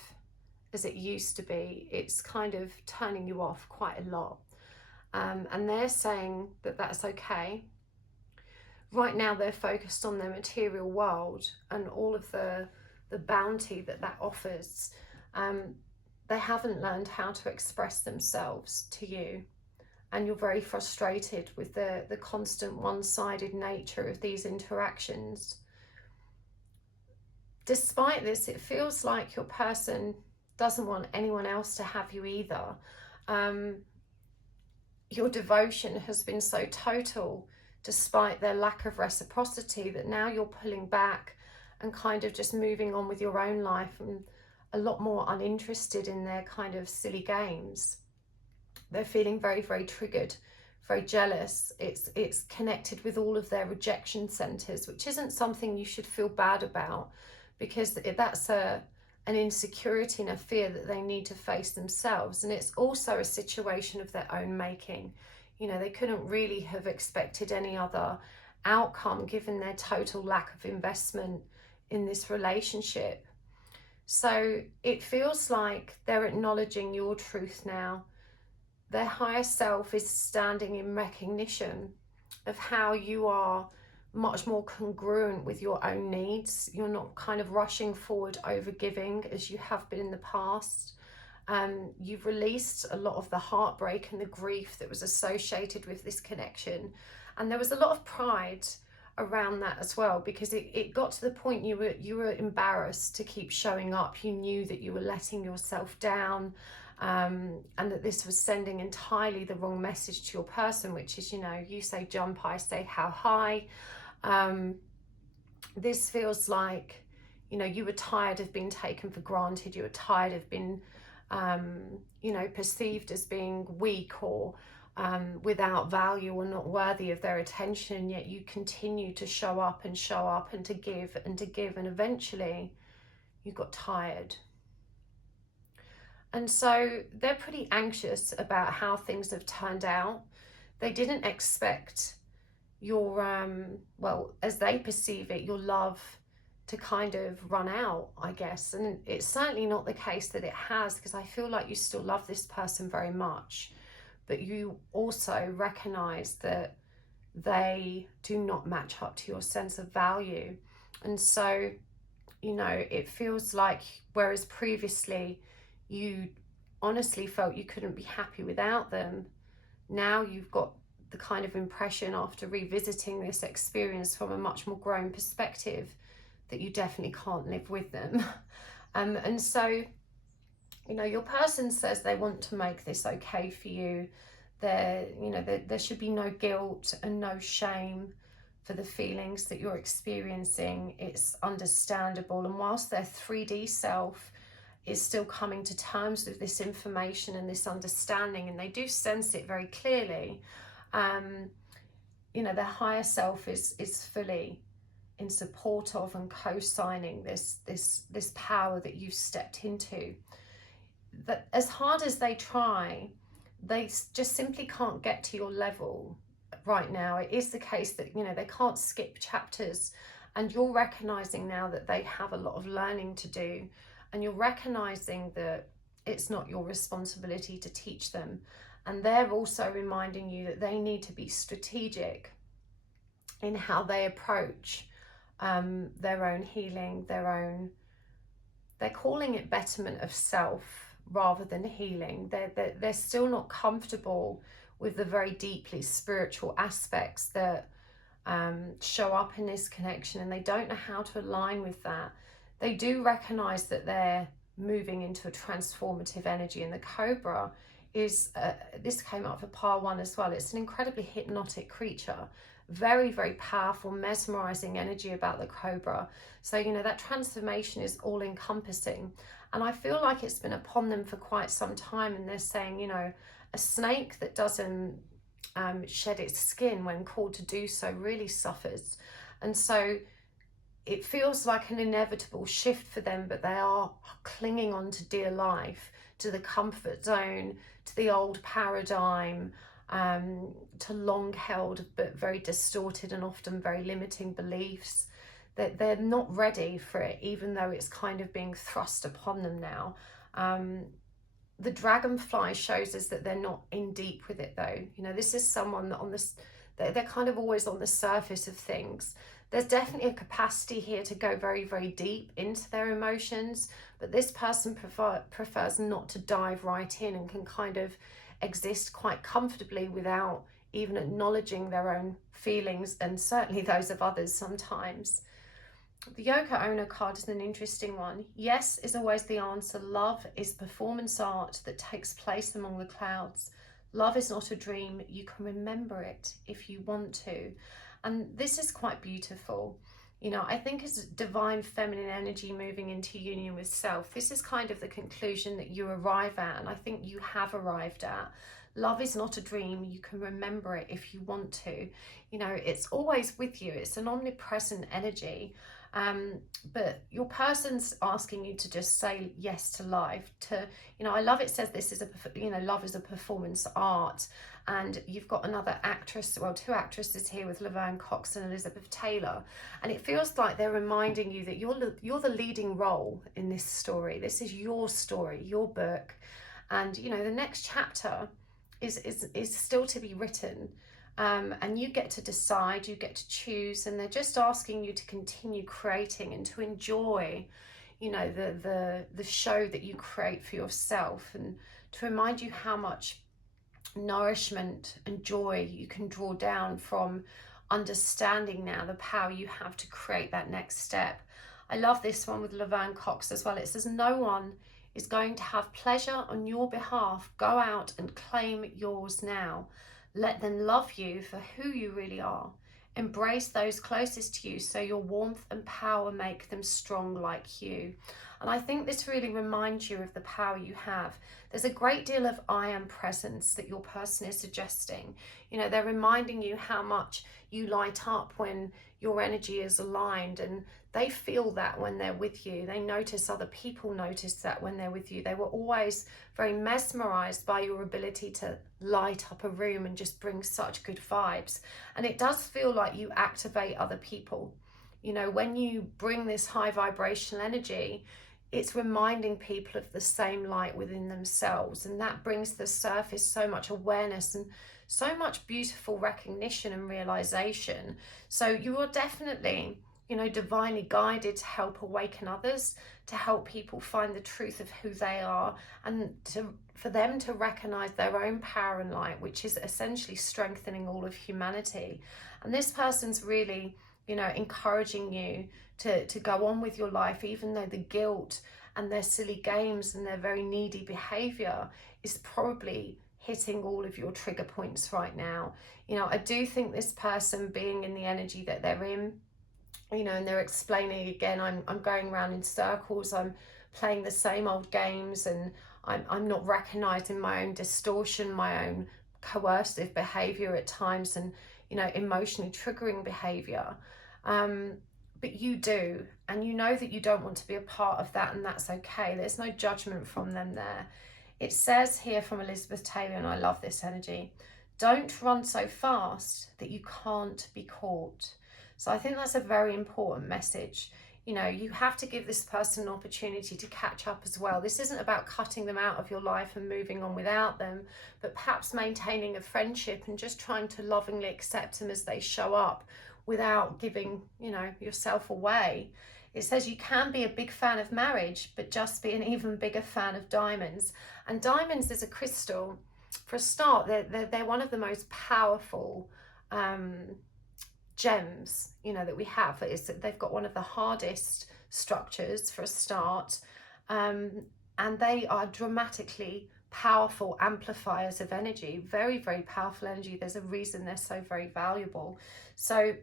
as it used to be. It's kind of turning you off quite a lot, and they're saying that that's okay. Right now they're focused on their material world and all of the bounty that offers. They haven't learned how to express themselves to you, and you're very frustrated with the constant one-sided nature of these interactions. Despite this, it feels like your person doesn't want anyone else to have you either. Your devotion has been so total despite their lack of reciprocity that now you're pulling back and kind of just moving on with your own life and a lot more uninterested in their kind of silly games. They're feeling very, very triggered, very jealous. It's connected with all of their rejection centers, which isn't something you should feel bad about, because that's an insecurity and a fear that they need to face themselves. And it's also a situation of their own making. You know, they couldn't really have expected any other outcome given their total lack of investment in this relationship. So it feels like they're acknowledging your truth now. Their higher self is standing in recognition of how you are much more congruent with your own needs. You're not kind of rushing forward over giving as you have been in the past. You've released a lot of the heartbreak and the grief that was associated with this connection. And there was a lot of pride around that as well, because it got to the point you were embarrassed to keep showing up. You knew that you were letting yourself down, and that this was sending entirely the wrong message to your person, which is, you know, you say jump, I say how high. This feels like, you know, you were tired of being taken for granted. You were tired of being, you know, perceived as being weak or without value or not worthy of their attention, yet you continue to show up and to give and to give, and eventually you got tired. And so they're pretty anxious about how things have turned out. They didn't expect your, well, as they perceive it, your love to kind of run out, I guess. And it's certainly not the case that it has, because I feel like you still love this person very much, but you also recognize that they do not match up to your sense of value. And so, you know, it feels like, whereas previously you honestly felt you couldn't be happy without them, now you've got the kind of impression, after revisiting this experience from a much more grown perspective, that you definitely can't live with them. And so, you know, your person says they want to make this okay for you. You know, there should be no guilt and no shame for the feelings that you're experiencing. It's understandable. And whilst their 3D self is still coming to terms with this information and this understanding, and they do sense it very clearly, you know, their higher self is fully in support of and co-signing this power that you stepped into. That as hard as they try, they just simply can't get to your level right now. It is the case that, you know, they can't skip chapters, and you're recognizing now that they have a lot of learning to do, and you're recognizing that it's not your responsibility to teach them. And they're also reminding you that they need to be strategic in how they approach their own healing, they're calling it betterment of self rather than healing. They're still not comfortable with the very deeply spiritual aspects that show up in this connection, and they don't know how to align with that. They do recognize that they're moving into a transformative energy, and the Cobra is, this came up for part 1 as well, it's an incredibly hypnotic creature, very, very powerful, mesmerizing energy about the Cobra. So, you know, that transformation is all encompassing, and I feel like it's been upon them for quite some time. And they're saying, you know, a snake that doesn't shed its skin when called to do so really suffers. And so it feels like an inevitable shift for them, but they are clinging on to dear life, to the comfort zone, to the old paradigm, to long held but very distorted and often very limiting beliefs. That they're not ready for it, even though it's kind of being thrust upon them now. The dragonfly shows us that they're not in deep with it, though. You know, this is someone that on this, they're kind of always on the surface of things. There's definitely a capacity here to go very, very deep into their emotions, but this person prefers not to dive right in, and can kind of exist quite comfortably without even acknowledging their own feelings, and certainly those of others sometimes. The Yoko Ono card is an interesting one. Yes is always the answer. Love is performance art that takes place among the clouds. Love is not a dream. You can remember it if you want to. And this is quite beautiful. You know, I think as divine feminine energy moving into union with self, this is kind of the conclusion that you arrive at, and I think you have arrived at. Love is not a dream. You can remember it if you want to. You know, it's always with you. It's an omnipresent energy. But your person's asking you to just say yes to life. To, you know, I love it says this is love is a performance art. And you've got another actress, well, 2 actresses here with Laverne Cox and Elizabeth Taylor, and it feels like they're reminding you that you're the leading role in this story. This is your story, your book, and you know the next chapter is still to be written. And you get to decide, you get to choose, and they're just asking you to continue creating and to enjoy, you know, the show that you create for yourself, and to remind you how much nourishment and joy you can draw down from understanding now the power you have to create that next step. I love this one with Laverne Cox as well. It says, no one is going to have pleasure on your behalf. Go out and claim yours now. Let them love you for who you really are. Embrace those closest to you so your warmth and power make them strong like you. And I think this really reminds you of the power you have. There's a great deal of I am presence that your person is suggesting. You know, they're reminding you how much you light up when your energy is aligned, and they feel that when they're with you. They notice other people notice that when they're with you. They were always very mesmerized by your ability to light up a room and just bring such good vibes. And it does feel like you activate other people. You know, when you bring this high vibrational energy, it's reminding people of the same light within themselves, and that brings to the surface so much awareness and so much beautiful recognition and realization. So you are definitely, you know, divinely guided to help awaken others, to help people find the truth of who they are, and for them to recognize their own power and light, which is essentially strengthening all of humanity. And this person's really, you know, encouraging you to go on with your life, even though the guilt and their silly games and their very needy behavior is probably hitting all of your trigger points right now. You know, I do think this person, being in the energy that they're in, you know, and they're explaining again, I'm going around in circles, I'm playing the same old games, and I'm not recognizing my own distortion, my own coercive behavior at times, and, you know, emotionally triggering behavior. But you do, and you know that you don't want to be a part of that, and that's okay. There's no judgment from them there. It says here from Elizabeth Taylor, and I love this energy, don't run so fast that you can't be caught. So I think that's a very important message. You know, you have to give this person an opportunity to catch up as well. This isn't about cutting them out of your life and moving on without them, but perhaps maintaining a friendship and just trying to lovingly accept them as they show up without giving, you know, yourself away. It says you can be a big fan of marriage, but just be an even bigger fan of diamonds. And diamonds is a crystal. For a start, they're one of the most powerful gems, you know, that we have. Is that they've got one of the hardest structures for a start, and they are dramatically powerful amplifiers of energy. Very, very powerful energy. There's a reason they're so very valuable. So,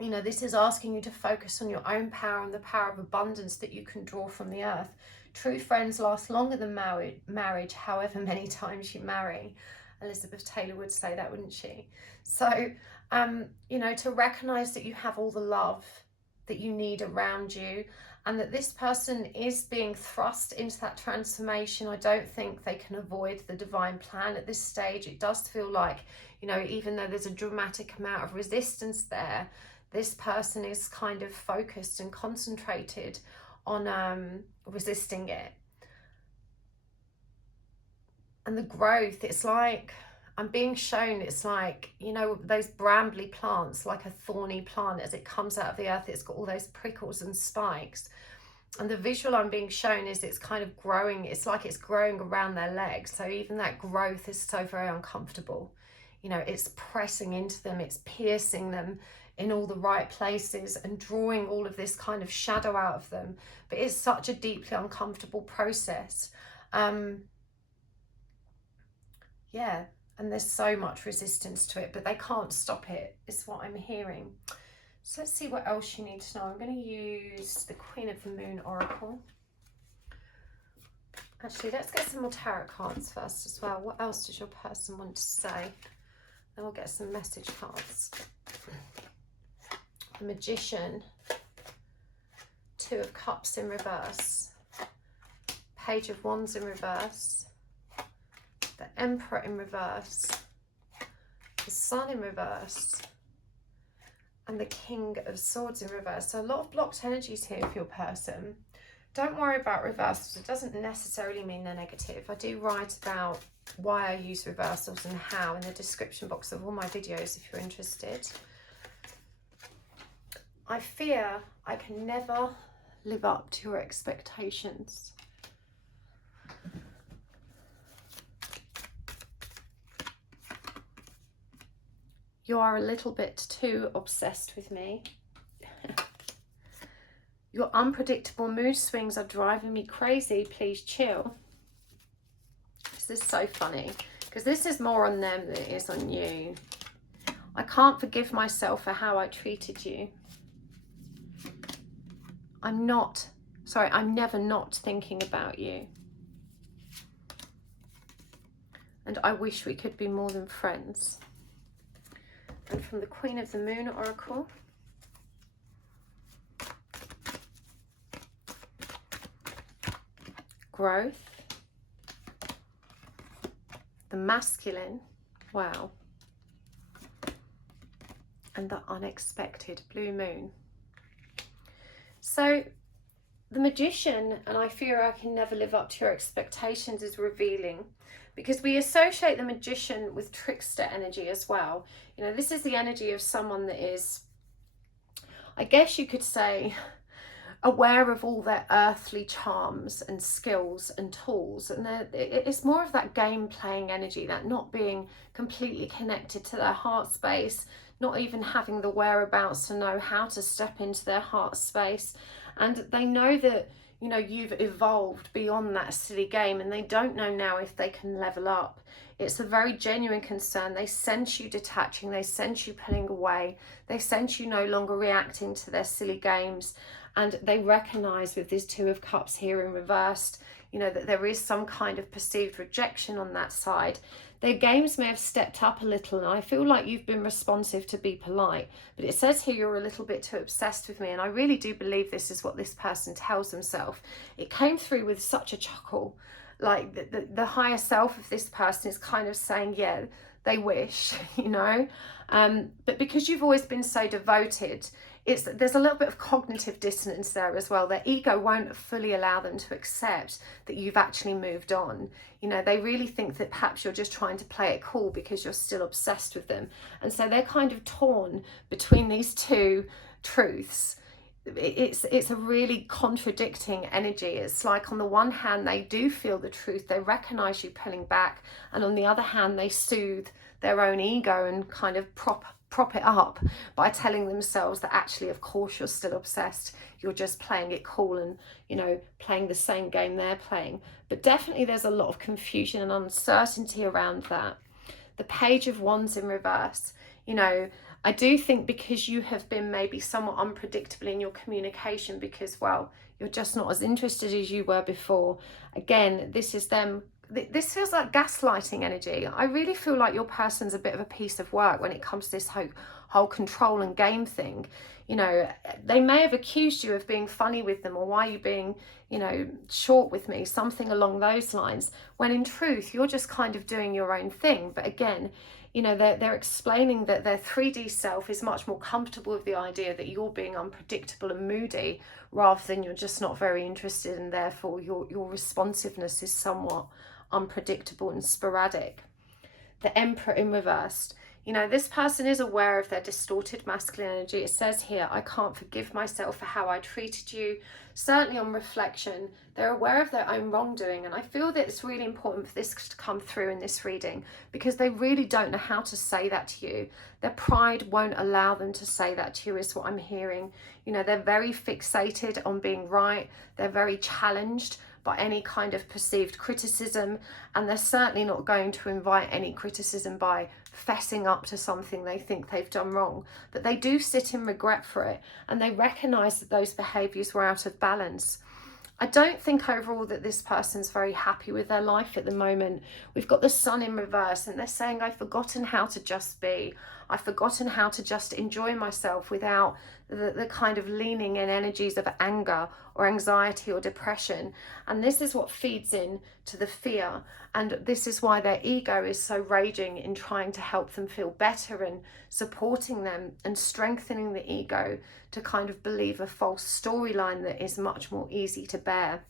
you know, this is asking you to focus on your own power and the power of abundance that you can draw from the earth. True friends last longer than marriage, however many times you marry. Elizabeth Taylor would say that, wouldn't she? So, you know, to recognize that you have all the love that you need around you, and that this person is being thrust into that transformation. I don't think they can avoid the divine plan at this stage. It does feel like, you know, even though there's a dramatic amount of resistance there, this person is kind of focused and concentrated on resisting it. And the growth, it's like, I'm being shown, it's like, you know, those brambly plants, like a thorny plant, as it comes out of the earth, it's got all those prickles and spikes. And the visual I'm being shown is it's kind of growing, it's like it's growing around their legs. So even that growth is so very uncomfortable. You know, it's pressing into them, it's piercing them in all the right places and drawing all of this kind of shadow out of them. But it's such a deeply uncomfortable process. Yeah, and there's so much resistance to it, but they can't stop it, is what I'm hearing. So let's see what else you need to know. I'm going to use the Queen of the Moon Oracle. Actually, let's get some more tarot cards first as well. What else does your person want to say? Then we'll get some message cards. The Magician, Two of Cups in reverse, Page of Wands in reverse, the Emperor in reverse, the Sun in reverse, and the King of Swords in reverse. So a lot of blocked energies here for your person. Don't worry about reversals. It doesn't necessarily mean they're negative. I do write about why I use reversals and how in the description box of all my videos if you're interested. I fear I can never live up to your expectations. You are a little bit too obsessed with me. Your unpredictable mood swings are driving me crazy. Please chill. This is so funny because this is more on them than it is on you. I can't forgive myself for how I treated you. I'm never not thinking about you. And I wish we could be more than friends. And from the Queen of the Moon Oracle, growth, the masculine, wow, and the unexpected blue moon. So the Magician, and I fear I can never live up to your expectations, is revealing, because we associate the Magician with trickster energy as well. You know, this is the energy of someone that is, I guess you could say, aware of all their earthly charms and skills and tools, and it's more of that game playing energy, that not being completely connected to their heart space, not even having the whereabouts to know how to step into their heart space. And they know that, you know, you've evolved beyond that silly game, and they don't know now if they can level up. It's a very genuine concern. They sense you detaching, they sense you pulling away, they sense you no longer reacting to their silly games. And they recognize with this Two of Cups here in reversed, you know, that there is some kind of perceived rejection on that side. Their games may have stepped up a little, and I feel like you've been responsive to be polite, but it says here you're a little bit too obsessed with me, and I really do believe this is what this person tells themselves. It came through with such a chuckle, like the higher self of this person is kind of saying, yeah, they wish, you know, but because you've always been so devoted, there's a little bit of cognitive dissonance there as well. Their ego won't fully allow them to accept that you've actually moved on. You know, they really think that perhaps you're just trying to play it cool because you're still obsessed with them. And so they're kind of torn between these two truths. It's a really contradicting energy. It's like, on the one hand, they do feel the truth, they recognize you pulling back, and on the other hand, they soothe their own ego and kind of prop it up by telling themselves that actually, of course, you're still obsessed, you're just playing it cool and, you know, playing the same game they're playing. But definitely there's a lot of confusion and uncertainty around that. The Page of Wands in reverse, you know, I do think because you have been maybe somewhat unpredictable in your communication, because, well, you're just not as interested as you were before. Again, this is them. This feels like gaslighting energy. I really feel like your person's a bit of a piece of work when it comes to this whole control and game thing. You know, they may have accused you of being funny with them, or why are you being, you know, short with me, something along those lines, when in truth you're just kind of doing your own thing. But again, you know, they're explaining that their 3D self is much more comfortable with the idea that you're being unpredictable and moody, rather than you're just not very interested, and therefore your responsiveness is somewhat unpredictable and sporadic. The Emperor in reversed. You know, this person is aware of their distorted masculine energy. It says here, I can't forgive myself for how I treated you. Certainly on reflection, they're aware of their own wrongdoing. And I feel that it's really important for this to come through in this reading, because they really don't know how to say that to you. Their pride won't allow them to say that to you, is what I'm hearing. You know, they're very fixated on being right. They're very challenged by any kind of perceived criticism, and they're certainly not going to invite any criticism by fessing up to something they think they've done wrong. But they do sit in regret for it, and they recognize that those behaviors were out of balance. I don't think overall that this person's very happy with their life at the moment. We've got the Sun in reverse, and they're saying, I've forgotten how to just be. I've forgotten how to just enjoy myself without the kind of leaning in energies of anger or anxiety or depression. And this is what feeds in to the fear. And this is why their ego is so raging in trying to help them feel better and supporting them and strengthening the ego to kind of believe a false storyline that is much more easy to bear.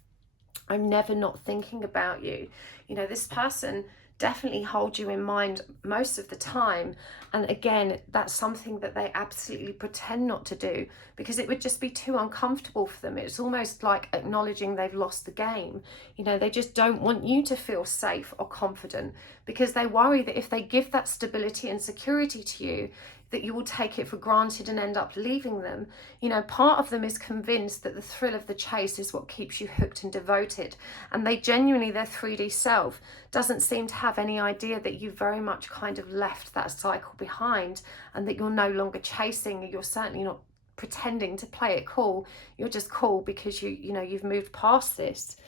I'm never not thinking about you. You know, this person definitely hold you in mind most of the time. And again, that's something that they absolutely pretend not to do, because it would just be too uncomfortable for them. It's almost like acknowledging they've lost the game. You know, they just don't want you to feel safe or confident, because they worry that if they give that stability and security to you, that you will take it for granted and end up leaving them. You know, part of them is convinced that the thrill of the chase is what keeps you hooked and devoted. And they genuinely, their 3D self doesn't seem to have any idea that you very much kind of left that cycle behind, and that you're no longer chasing. You're certainly not pretending to play it cool. You're just cool because you know, you've moved past this.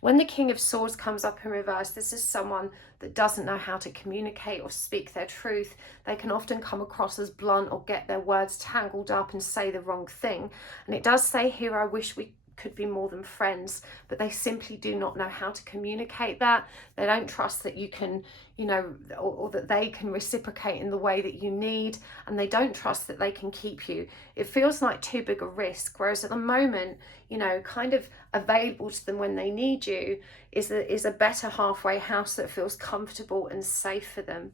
When the King of Swords comes up in reverse, this is someone that doesn't know how to communicate or speak their truth. They can often come across as blunt or get their words tangled up and say the wrong thing. And it does say here, I wish we could be more than friends, but they simply do not know how to communicate that. They don't trust that you can, you know, or that they can reciprocate in the way that you need, and they don't trust that they can keep you. It feels like too big a risk, whereas at the moment, you know, kind of available to them when they need you is a better halfway house that feels comfortable and safe for them.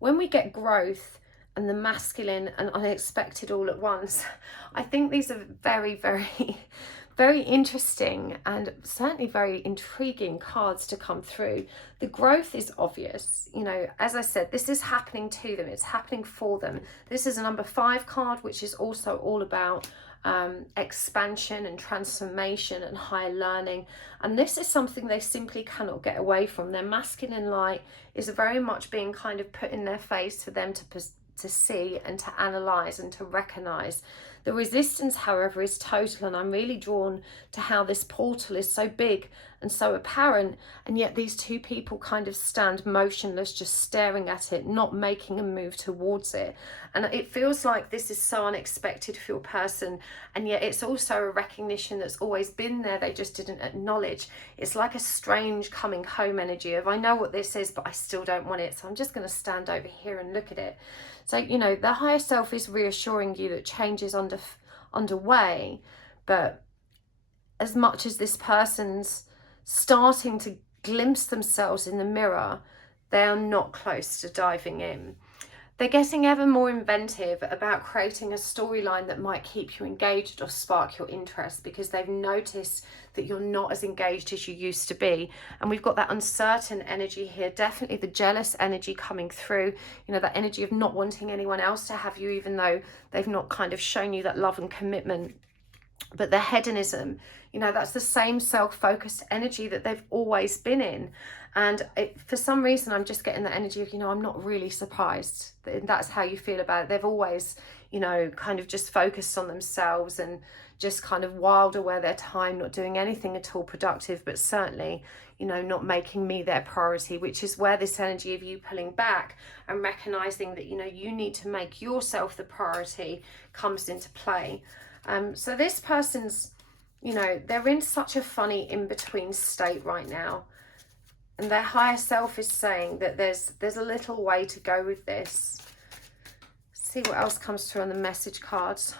When we get growth and the masculine and unexpected all at once, I think these are very, very, very interesting and certainly very intriguing cards to come through. The growth is obvious. You know, as I said, this is happening to them. It's happening for them. This is a number 5 card, which is also all about expansion and transformation and higher learning. And this is something they simply cannot get away from. Their masculine light is very much being kind of put in their face for them to see and to analyze and to recognize. The resistance, however, is total, and I'm really drawn to how this portal is so big and so apparent, and yet these two people kind of stand motionless, just staring at it, not making a move towards it. And it feels like this is so unexpected for your person, and yet it's also a recognition that's always been there, they just didn't acknowledge. It's like a strange coming home energy of, I know what this is, but I still don't want it, so I'm just going to stand over here and look at it. So, you know, the higher self is reassuring you that change is underway, but as much as this person's starting to glimpse themselves in the mirror, they are not close to diving in. They're getting ever more inventive about creating a storyline that might keep you engaged or spark your interest, because they've noticed that you're not as engaged as you used to be. And we've got that uncertain energy here, definitely the jealous energy coming through, you know, that energy of not wanting anyone else to have you, even though they've not kind of shown you that love and commitment. But the hedonism, you know, that's the same self-focused energy that they've always been in. And for some reason, I'm just getting the energy of, you know, I'm not really surprised that that's how you feel about it. They've always, you know, kind of just focused on themselves and just kind of wiled away their time, not doing anything at all productive, but certainly, you know, not making me their priority, which is where this energy of you pulling back and recognizing that, you know, you need to make yourself the priority comes into play. So this person's, you know, they're in such a funny in-between state right now. And their higher self is saying that there's a little way to go with this. See what else comes through on the message cards.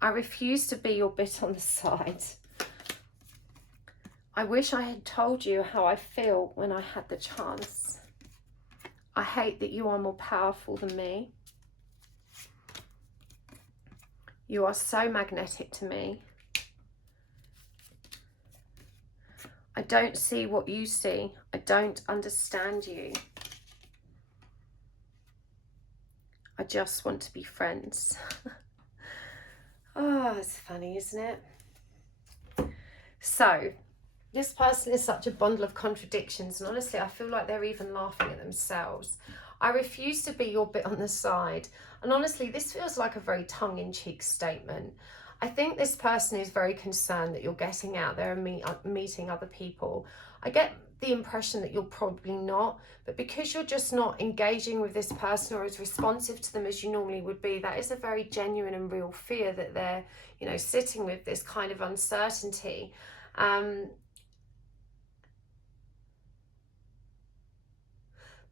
I refuse to be your bit on the side. I wish I had told you how I feel when I had the chance. I hate that you are more powerful than me. You are so magnetic to me. I don't see what you see. I don't understand you. I just want to be friends. Oh, it's funny, isn't it? So, this person is such a bundle of contradictions, and honestly, I feel like they're even laughing at themselves. I refuse to be your bit on the side. And honestly, this feels like a very tongue-in-cheek statement. I think this person is very concerned that you're getting out there and meeting other people. I get the impression that you're probably not, but because you're just not engaging with this person or as responsive to them as you normally would be, that is a very genuine and real fear that they're, you know, sitting with this kind of uncertainty. The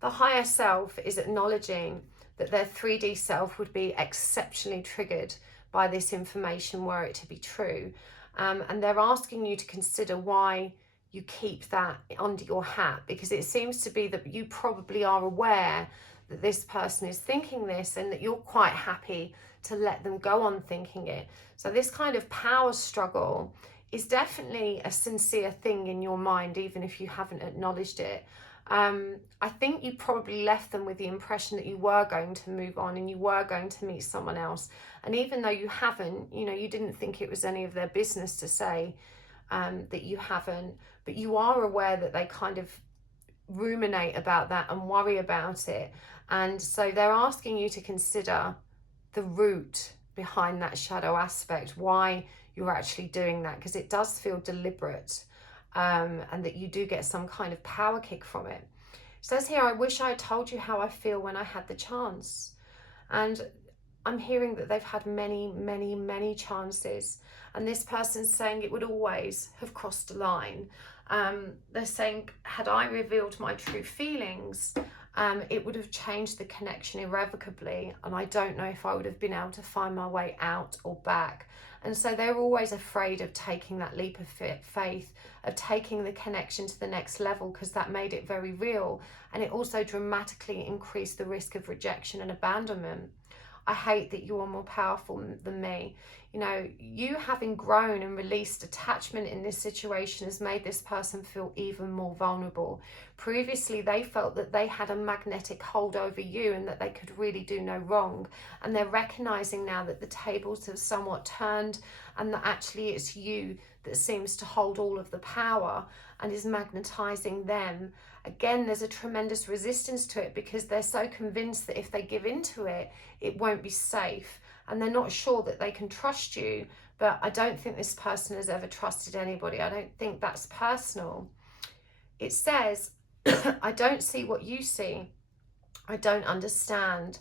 higher self is acknowledging that their 3D self would be exceptionally triggered by this information were it to be true. And they're asking you to consider why you keep that under your hat, because it seems to be that you probably are aware that this person is thinking this and that you're quite happy to let them go on thinking it. So this kind of power struggle is definitely a sincere thing in your mind, even if you haven't acknowledged it. I think you probably left them with the impression that you were going to move on and you were going to meet someone else. And even though you haven't, you know, you didn't think it was any of their business to say that you haven't, but you are aware that they kind of ruminate about that and worry about it. And so they're asking you to consider the root behind that shadow aspect, why you're actually doing that, because it does feel deliberate, and that you do get some kind of power kick from it. It says here, I wish I had told you how I feel when I had the chance. And I'm hearing that they've had many, many, many chances. And this person's saying it would always have crossed a line. They're saying, had I revealed my true feelings, it would have changed the connection irrevocably. And I don't know if I would have been able to find my way out or back. And so they're always afraid of taking that leap of faith, of taking the connection to the next level, because that made it very real. And it also dramatically increased the risk of rejection and abandonment. I hate that you are more powerful than me. You know, you having grown and released attachment in this situation has made this person feel even more vulnerable. Previously, they felt that they had a magnetic hold over you and that they could really do no wrong. And they're recognizing now that the tables have somewhat turned, and that actually it's you that seems to hold all of the power and is magnetizing them. Again, there's a tremendous resistance to it, because they're so convinced that if they give into it, it won't be safe. And they're not sure that they can trust you. But I don't think this person has ever trusted anybody. I don't think that's personal. It says, I don't see what you see. I don't understand.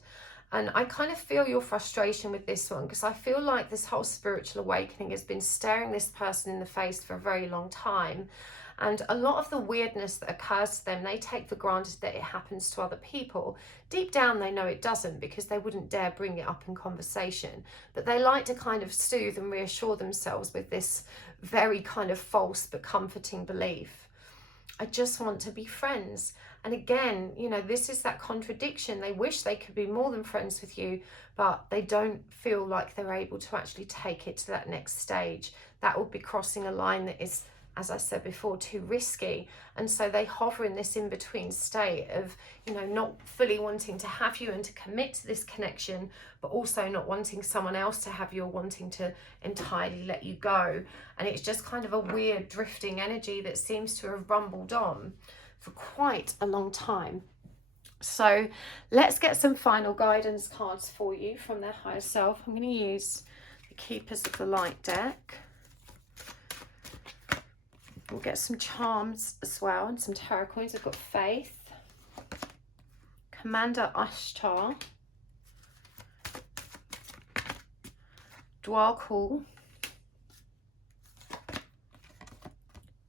And I kind of feel your frustration with this one, because I feel like this whole spiritual awakening has been staring this person in the face for a very long time. And a lot of the weirdness that occurs to them, they take for granted that it happens to other people. Deep down, they know it doesn't, because they wouldn't dare bring it up in conversation. But they like to kind of soothe and reassure themselves with this very kind of false but comforting belief. I just want to be friends. And again, you know, this is that contradiction. They wish they could be more than friends with you, but they don't feel like they're able to actually take it to that next stage. That would be crossing a line that is, as I said before, too risky. And so they hover in this in-between state of, you know, not fully wanting to have you and to commit to this connection, but also not wanting someone else to have you, or wanting to entirely let you go. And it's just kind of a weird drifting energy that seems to have rumbled on for quite a long time. So let's get some final guidance cards for you from their higher self. I'm going to use the Keepers of the Light deck. We'll get some charms as well and some tarot coins. I've got Faith, Commander Ashtar, Dwalkul,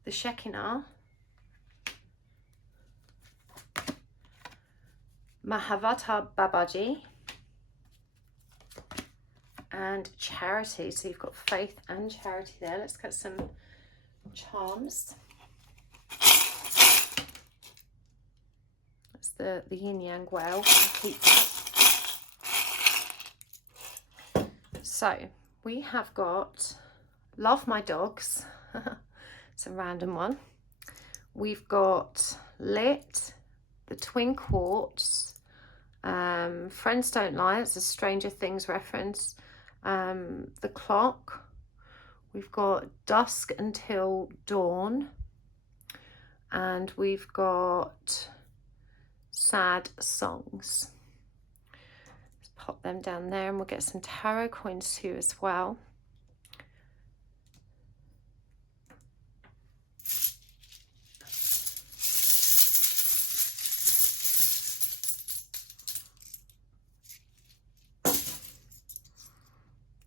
the Shekinah, Mahavata Babaji, and Charity. So you've got Faith and Charity there. Let's get some charms. That's the yin yang whale. I'll keep that. So we have got Love My Dogs. It's a random one. We've got Lit, the Twin Quartz, Friends Don't Lie. It's a Stranger Things reference. The Clock. We've got Dusk Until Dawn, and we've got Sad Songs. Let's pop them down there, and we'll get some tarot coins too as well.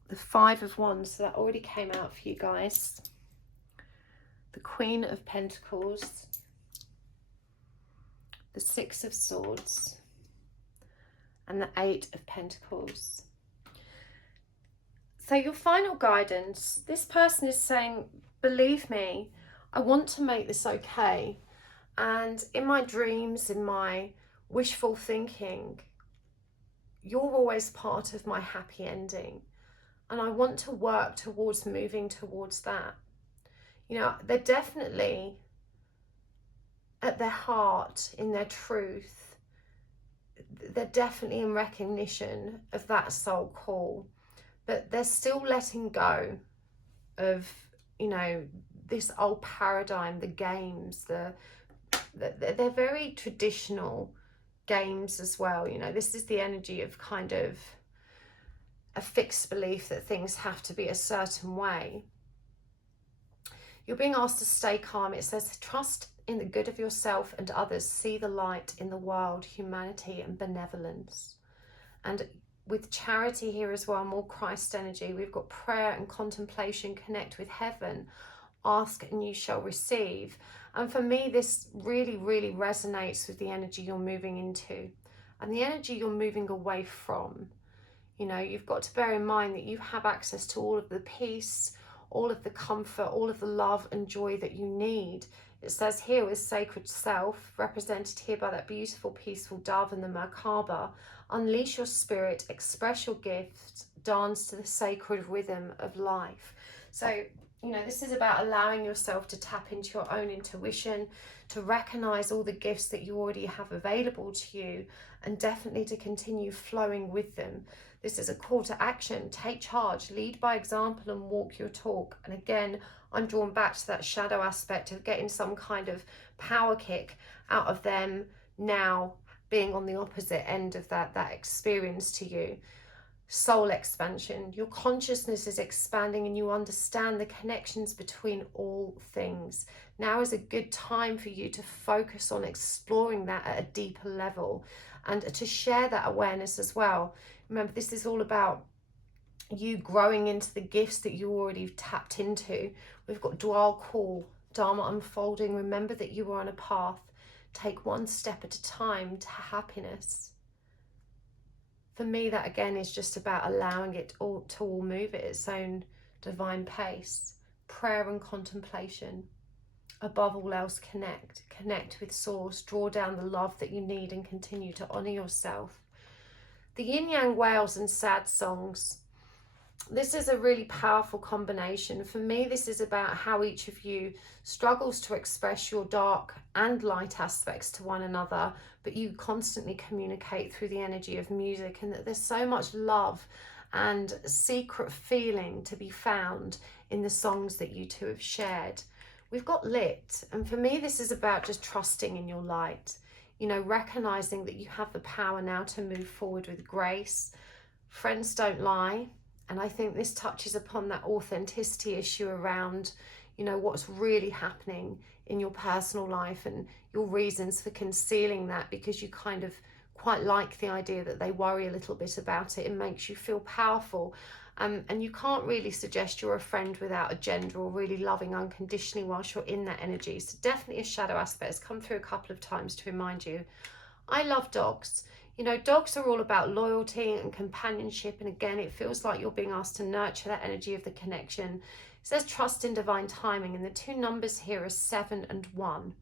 The Five of Wands, so that already came out for you guys. The Queen of Pentacles, the Six of Swords, and the Eight of Pentacles. So your final guidance, this person is saying, believe me, I want to make this okay. And in my dreams, in my wishful thinking, you're always part of my happy ending. And I want to work towards moving towards that. You know, they're definitely at their heart, in their truth, they're definitely in recognition of that soul call, but they're still letting go of, you know, this old paradigm, the games, they're very traditional games as well. You know, this is the energy of kind of a fixed belief that things have to be a certain way. You're being asked to stay calm. It says, trust in the good of yourself and others. See the light in the world, humanity and benevolence. And with charity here as well, more Christ energy. We've got prayer and contemplation, connect with heaven. Ask and you shall receive. And for me, this really, really resonates with the energy you're moving into and the energy you're moving away from. You know, you've got to bear in mind that you have access to all of the peace, all of the comfort, all of the love and joy that you need. It says here with sacred self, represented here by that beautiful, peaceful dove and the Merkaba, unleash your spirit, express your gifts, dance to the sacred rhythm of life. So, you know, this is about allowing yourself to tap into your own intuition, to recognize all the gifts that you already have available to you, and definitely to continue flowing with them. This is a call to action. Take charge, lead by example and walk your talk. And again, I'm drawn back to that shadow aspect of getting some kind of power kick out of them now being on the opposite end of that experience to you. Soul expansion. Your consciousness is expanding and you understand the connections between all things. Now is a good time for you to focus on exploring that at a deeper level and to share that awareness as well. Remember, this is all about you growing into the gifts that you already tapped into. We've got dual call, Dharma unfolding. Remember that you are on a path. Take one step at a time to happiness. For me, that again is just about allowing it all to all move at its own divine pace. Prayer and contemplation. Above all else, connect with source, draw down the love that you need and continue to honor yourself. The yin yang wails and sad songs. This is a really powerful combination. For me, this is about how each of you struggles to express your dark and light aspects to one another, but you constantly communicate through the energy of music, and that there's so much love and secret feeling to be found in the songs that you two have shared. We've got lit, and for me, this is about just trusting in your light, you know, recognizing that you have the power now to move forward with grace. Friends don't lie. And I think this touches upon that authenticity issue around, you know, what's really happening in your personal life and your reasons for concealing that, because you kind of quite like the idea that they worry a little bit about it. It makes you feel powerful. And you can't really suggest you're a friend without a gender or really loving unconditionally whilst you're in that energy. So definitely a shadow aspect has come through a couple of times to remind you. I love dogs. You know, dogs are all about loyalty and companionship. And again, it feels like you're being asked to nurture that energy of the connection. It says trust in divine timing. And the two numbers here are 7 and 1.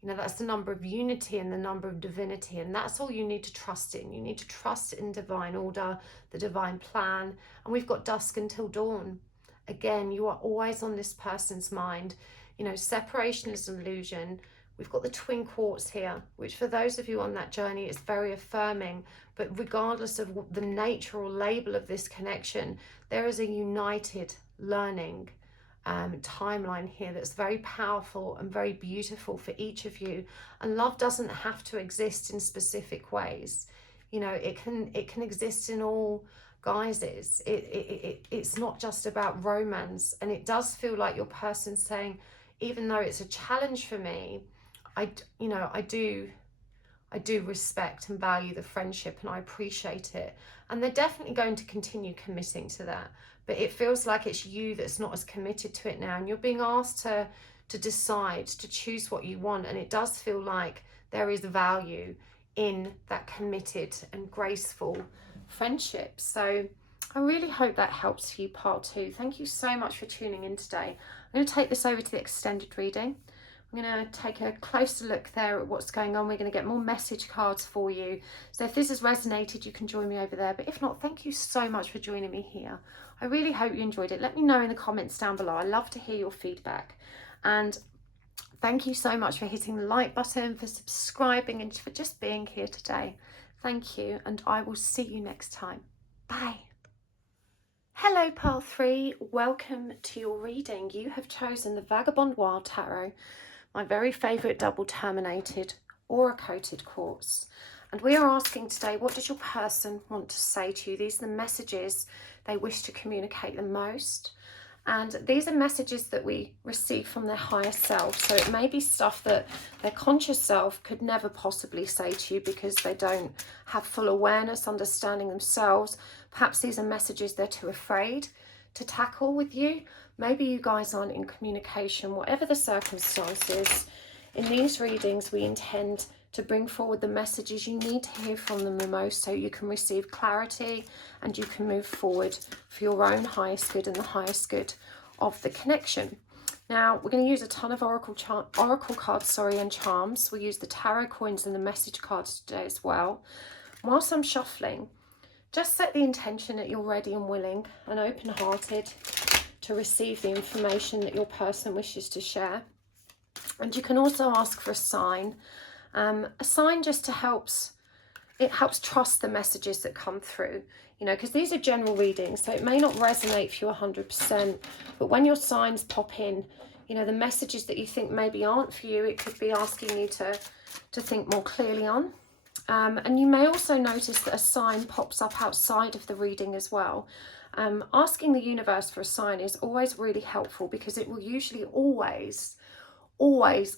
You know, that's the number of unity and the number of divinity. And that's all you need to trust in. You need to trust in divine order, the divine plan. And we've got dusk until dawn. Again, you are always on this person's mind. You know, separation is an illusion. We've got the twin quartz here, which for those of you on that journey is very affirming. But regardless of the nature or label of this connection, there is a united learning timeline here that's very powerful and very beautiful for each of you. And love doesn't have to exist in specific ways. You know, it can exist in all guises. It's not just about romance. And it does feel like your person's saying, even though it's a challenge for me, I do respect and value the friendship and I appreciate it. And they're definitely going to continue committing to that. But it feels like it's you that's not as committed to it now. And you're being asked to decide, to choose what you want. And it does feel like there is value in that committed and graceful friendship. So I really hope that helps you, part 2. Thank you so much for tuning in today. I'm going to take this over to the extended reading. I'm going to take a closer look there at what's going on. We're going to get more message cards for you. So if this has resonated, you can join me over there. But if not, thank you so much for joining me here. I really hope you enjoyed it. Let me know in the comments down below. I love to hear your feedback. And thank you so much for hitting the like button, for subscribing, and for just being here today. Thank you, and I will see you next time. Bye. Hello, Pile 3. Welcome to your reading. You have chosen the Vagabond Wild Tarot, my very favourite double terminated aura coated quartz. And we are asking today, what does your person want to say to you? These are the messages they wish to communicate the most. And these are messages that we receive from their higher self. So it may be stuff that their conscious self could never possibly say to you because they don't have full awareness, understanding themselves. Perhaps these are messages they're too afraid to tackle with you. Maybe you guys aren't in communication. Whatever the circumstances, in these readings we intend to bring forward the messages you need to hear from them the most, so you can receive clarity and you can move forward for your own highest good and the highest good of the connection. Now we're going to use a ton of oracle cards, and charms. We'll use the tarot coins and the message cards today as well. Whilst I'm shuffling, just set the intention that you're ready and willing and open-hearted to receive the information that your person wishes to share. And you can also ask for a sign just to helps trust the messages that come through, you know, because these are general readings, so it may not resonate for you 100%, but when your signs pop in, you know, the messages that you think maybe aren't for you, it could be asking you to think more clearly on. And you may also notice that a sign pops up outside of the reading as well. Asking the universe for a sign is always really helpful because it will usually always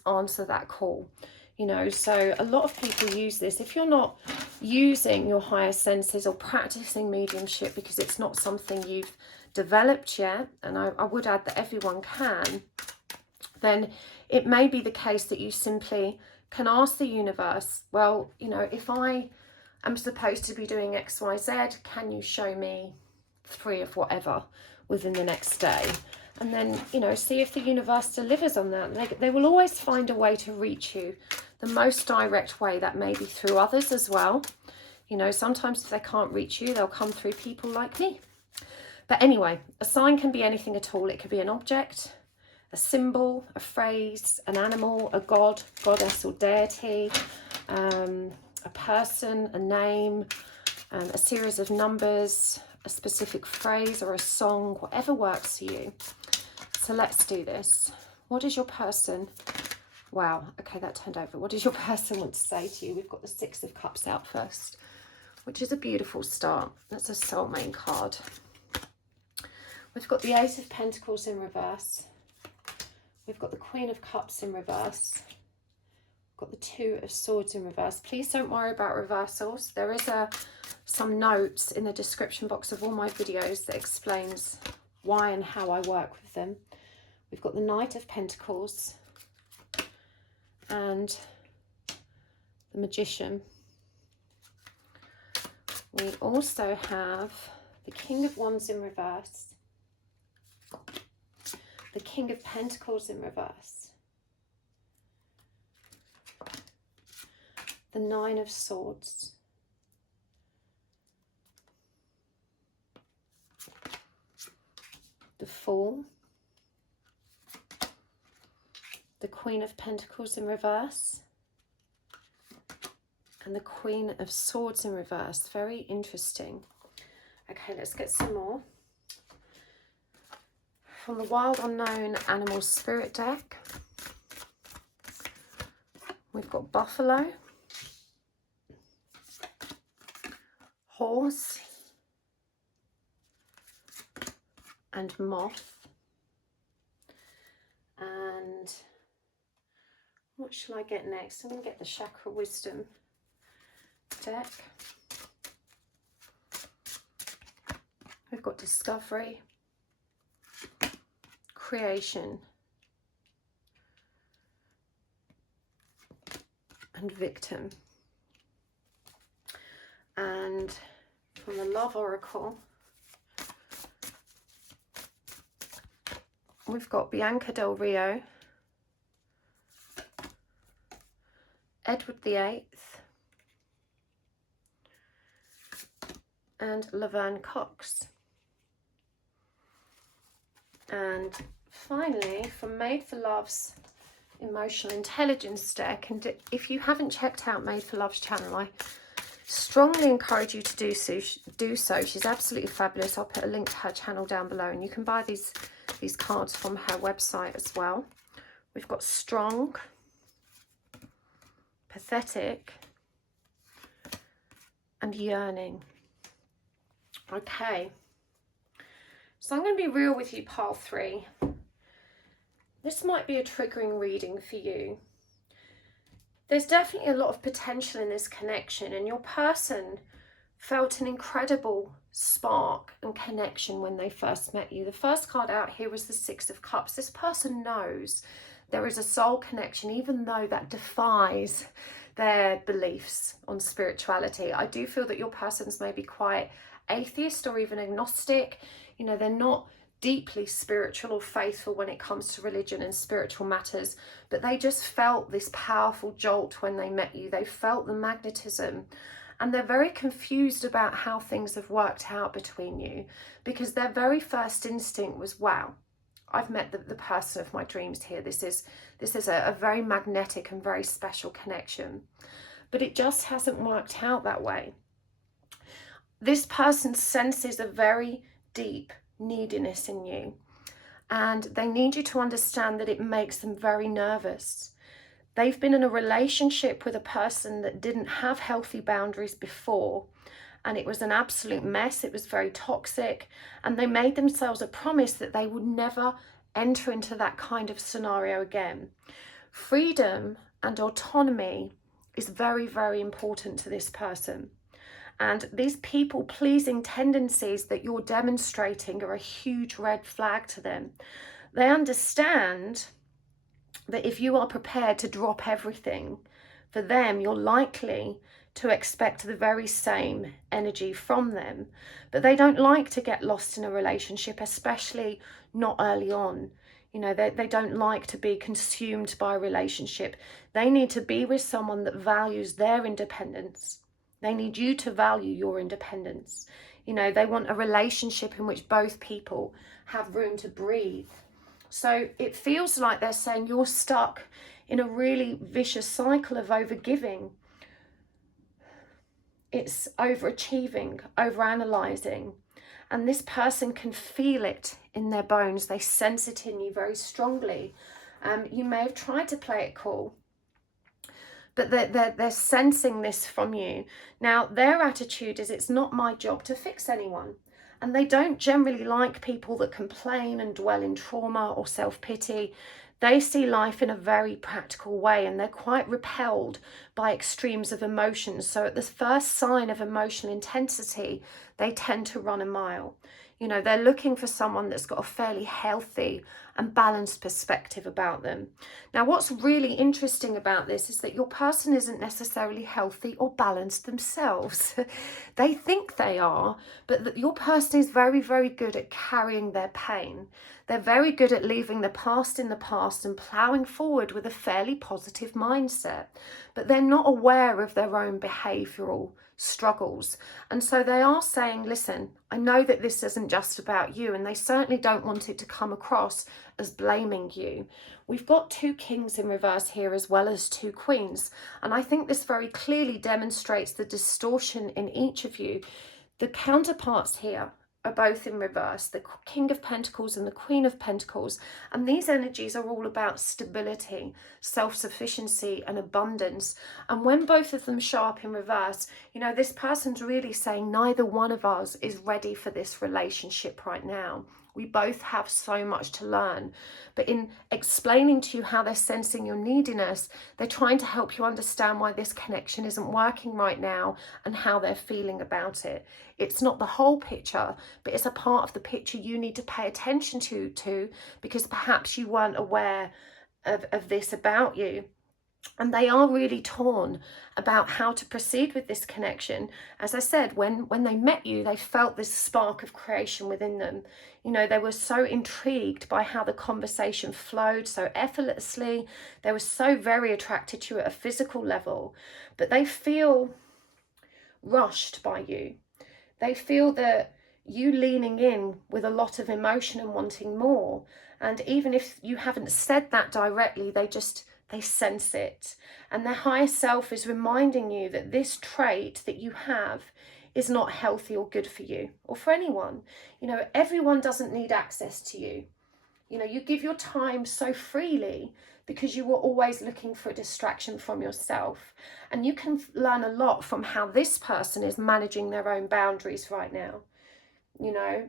answer that call. You know, so a lot of people use this. If you're not using your higher senses or practicing mediumship because it's not something you've developed yet, and I would add that everyone can, then it may be the case that you simply can ask the universe, well, you know, if I am supposed to be doing XYZ, can you show me 3 of whatever within the next day? And then, you know, see if the universe delivers on that. They will always find a way to reach you. The most direct way, that may be through others as well. You know, sometimes if they can't reach you, they'll come through people like me. But anyway, a sign can be anything at all. It could be an object, a symbol, a phrase, an animal, a god, goddess or deity, a person, a name, a series of numbers, a specific phrase or a song, whatever works for you. So let's do this. What does your person... Wow, okay, that turned over. What does your person want to say to you? We've got the 6 of Cups out first, which is a beautiful start. That's a Soulmate card. We've got the 8 of Pentacles in reverse. We've got the Queen of Cups in reverse. We've got the 2 of Swords in reverse. Please don't worry about reversals. There is some notes in the description box of all my videos that explains why and how I work with them. We've got the Knight of Pentacles and the Magician. We also have the King of Wands in reverse, the King of Pentacles in reverse, the 9 of Swords, the Fool, the Queen of Pentacles in reverse, and the Queen of Swords in reverse. Very interesting. Okay, let's get some more. From the Wild Unknown Animal Spirit deck, we've got Buffalo, Horse, and Moth. And what shall I get next? I'm going to get the Chakra Wisdom deck. We've got Discovery, Creation, and Victim. And from the Love Oracle, we've got Bianca Del Rio, Edward VIII, and Laverne Cox. And finally, from Made for Love's Emotional Intelligence deck, and if you haven't checked out Made for Love's channel, I strongly encourage you to do so. She's absolutely fabulous. I'll put a link to her channel down below, and you can buy these cards from her website as well. We've got Strong, Pathetic, and Yearning. Okay, so I'm going to be real with you, pile 3. This might be a triggering reading for you. There's definitely a lot of potential in this connection, and your person felt an incredible spark and connection when they first met you. The first card out here was the Six of Cups. This person knows there is a soul connection, even though that defies their beliefs on spirituality. I do feel that your person's maybe quite atheist or even agnostic. You know, they're not deeply spiritual or faithful when it comes to religion and spiritual matters, but they just felt this powerful jolt when they met you. They felt the magnetism, and they're very confused about how things have worked out between you, because their very first instinct was, wow, I've met the person of my dreams here. This is a very magnetic and very special connection. But it just hasn't worked out that way. This person senses a very deep neediness in you, and they need you to understand that it makes them very nervous. They've been in a relationship with a person that didn't have healthy boundaries before, and it was an absolute mess. It was very toxic, and they made themselves a promise that they would never enter into that kind of scenario again. Freedom and autonomy is very, very important to this person. And these people-pleasing tendencies that you're demonstrating are a huge red flag to them. They understand that if you are prepared to drop everything, for them, you're likely to expect the very same energy from them. But they don't like to get lost in a relationship, especially not early on. You know, they don't like to be consumed by a relationship. They need to be with someone that values their independence. They need you to value your independence. You know, they want a relationship in which both people have room to breathe. So it feels like they're saying you're stuck in a really vicious cycle of overgiving. It's overachieving, overanalyzing. And this person can feel it in their bones. They sense it in you very strongly. You may have tried to play it cool, but they're sensing this from you. Now, their attitude is, it's not my job to fix anyone. And they don't generally like people that complain and dwell in trauma or self-pity. They see life in a very practical way, and they're quite repelled by extremes of emotions. So at the first sign of emotional intensity, they tend to run a mile. You know, they're looking for someone that's got a fairly healthy and balanced perspective about them. Now, what's really interesting about this is that your person isn't necessarily healthy or balanced themselves. They think they are, but that your person is very, very good at carrying their pain. They're very good at leaving the past in the past and ploughing forward with a fairly positive mindset, but they're not aware of their own behavioural struggles. And so they are saying, listen, I know that this isn't just about you, and they certainly don't want it to come across as blaming you. We've got 2 kings in reverse here as well as 2 queens, and I think this very clearly demonstrates the distortion in each of you. The counterparts here are both in reverse, the King of Pentacles and the Queen of Pentacles, and these energies are all about stability, self-sufficiency and abundance. And when both of them show up in reverse, you know, this person's really saying neither one of us is ready for this relationship right now. We both have so much to learn. But in explaining to you how they're sensing your neediness, they're trying to help you understand why this connection isn't working right now and how they're feeling about it. It's not the whole picture, but it's a part of the picture you need to pay attention to because perhaps you weren't aware of this about you. And they are really torn about how to proceed with this connection. As I said, when they met you, they felt this spark of creation within them. You know, they were so intrigued by how the conversation flowed so effortlessly. They were so very attracted to you at a physical level, but they feel rushed by you. They feel that you leaning in with a lot of emotion and wanting more. And even if you haven't said that directly, they sense it. And their higher self is reminding you that this trait that you have is not healthy or good for you or for anyone. You know, everyone doesn't need access to you. You know, you give your time so freely because you were always looking for a distraction from yourself. And you can learn a lot from how this person is managing their own boundaries right now. You know,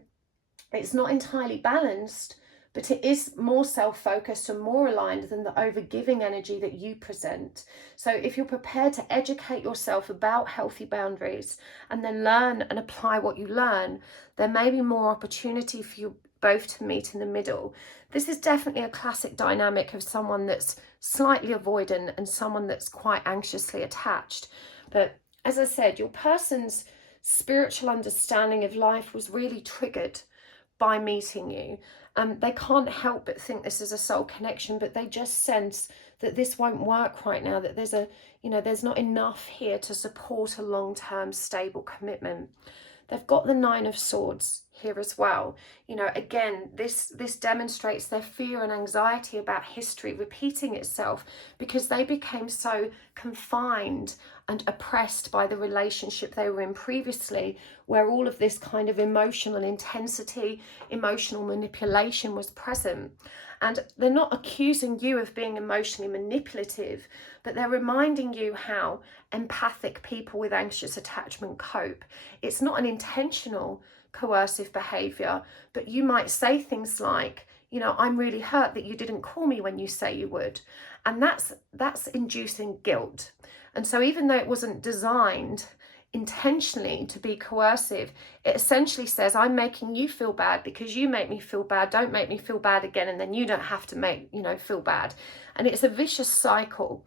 it's not entirely balanced, but it is more self-focused and more aligned than the over-giving energy that you present. So if you're prepared to educate yourself about healthy boundaries and then learn and apply what you learn, there may be more opportunity for you both to meet in the middle. This is definitely a classic dynamic of someone that's slightly avoidant and someone that's quite anxiously attached. But as I said, your person's spiritual understanding of life was really triggered by meeting you. They can't help but think this is a soul connection, but they just sense that this won't work right now, that there's not enough here to support a long-term stable commitment. They've got the Nine of Swords here as well. You know, again, this demonstrates their fear and anxiety about history repeating itself because they became so confined and oppressed by the relationship they were in previously, where all of this kind of emotional intensity, emotional manipulation was present. And they're not accusing you of being emotionally manipulative, but they're reminding you how empathic people with anxious attachment cope. It's not an intentional coercive behavior, but you might say things like, you know, I'm really hurt that you didn't call me when you say you would. And that's inducing guilt. And so even though it wasn't designed intentionally to be coercive, it essentially says, I'm making you feel bad because you make me feel bad. Don't make me feel bad again, and then you don't have to feel bad. And it's a vicious cycle.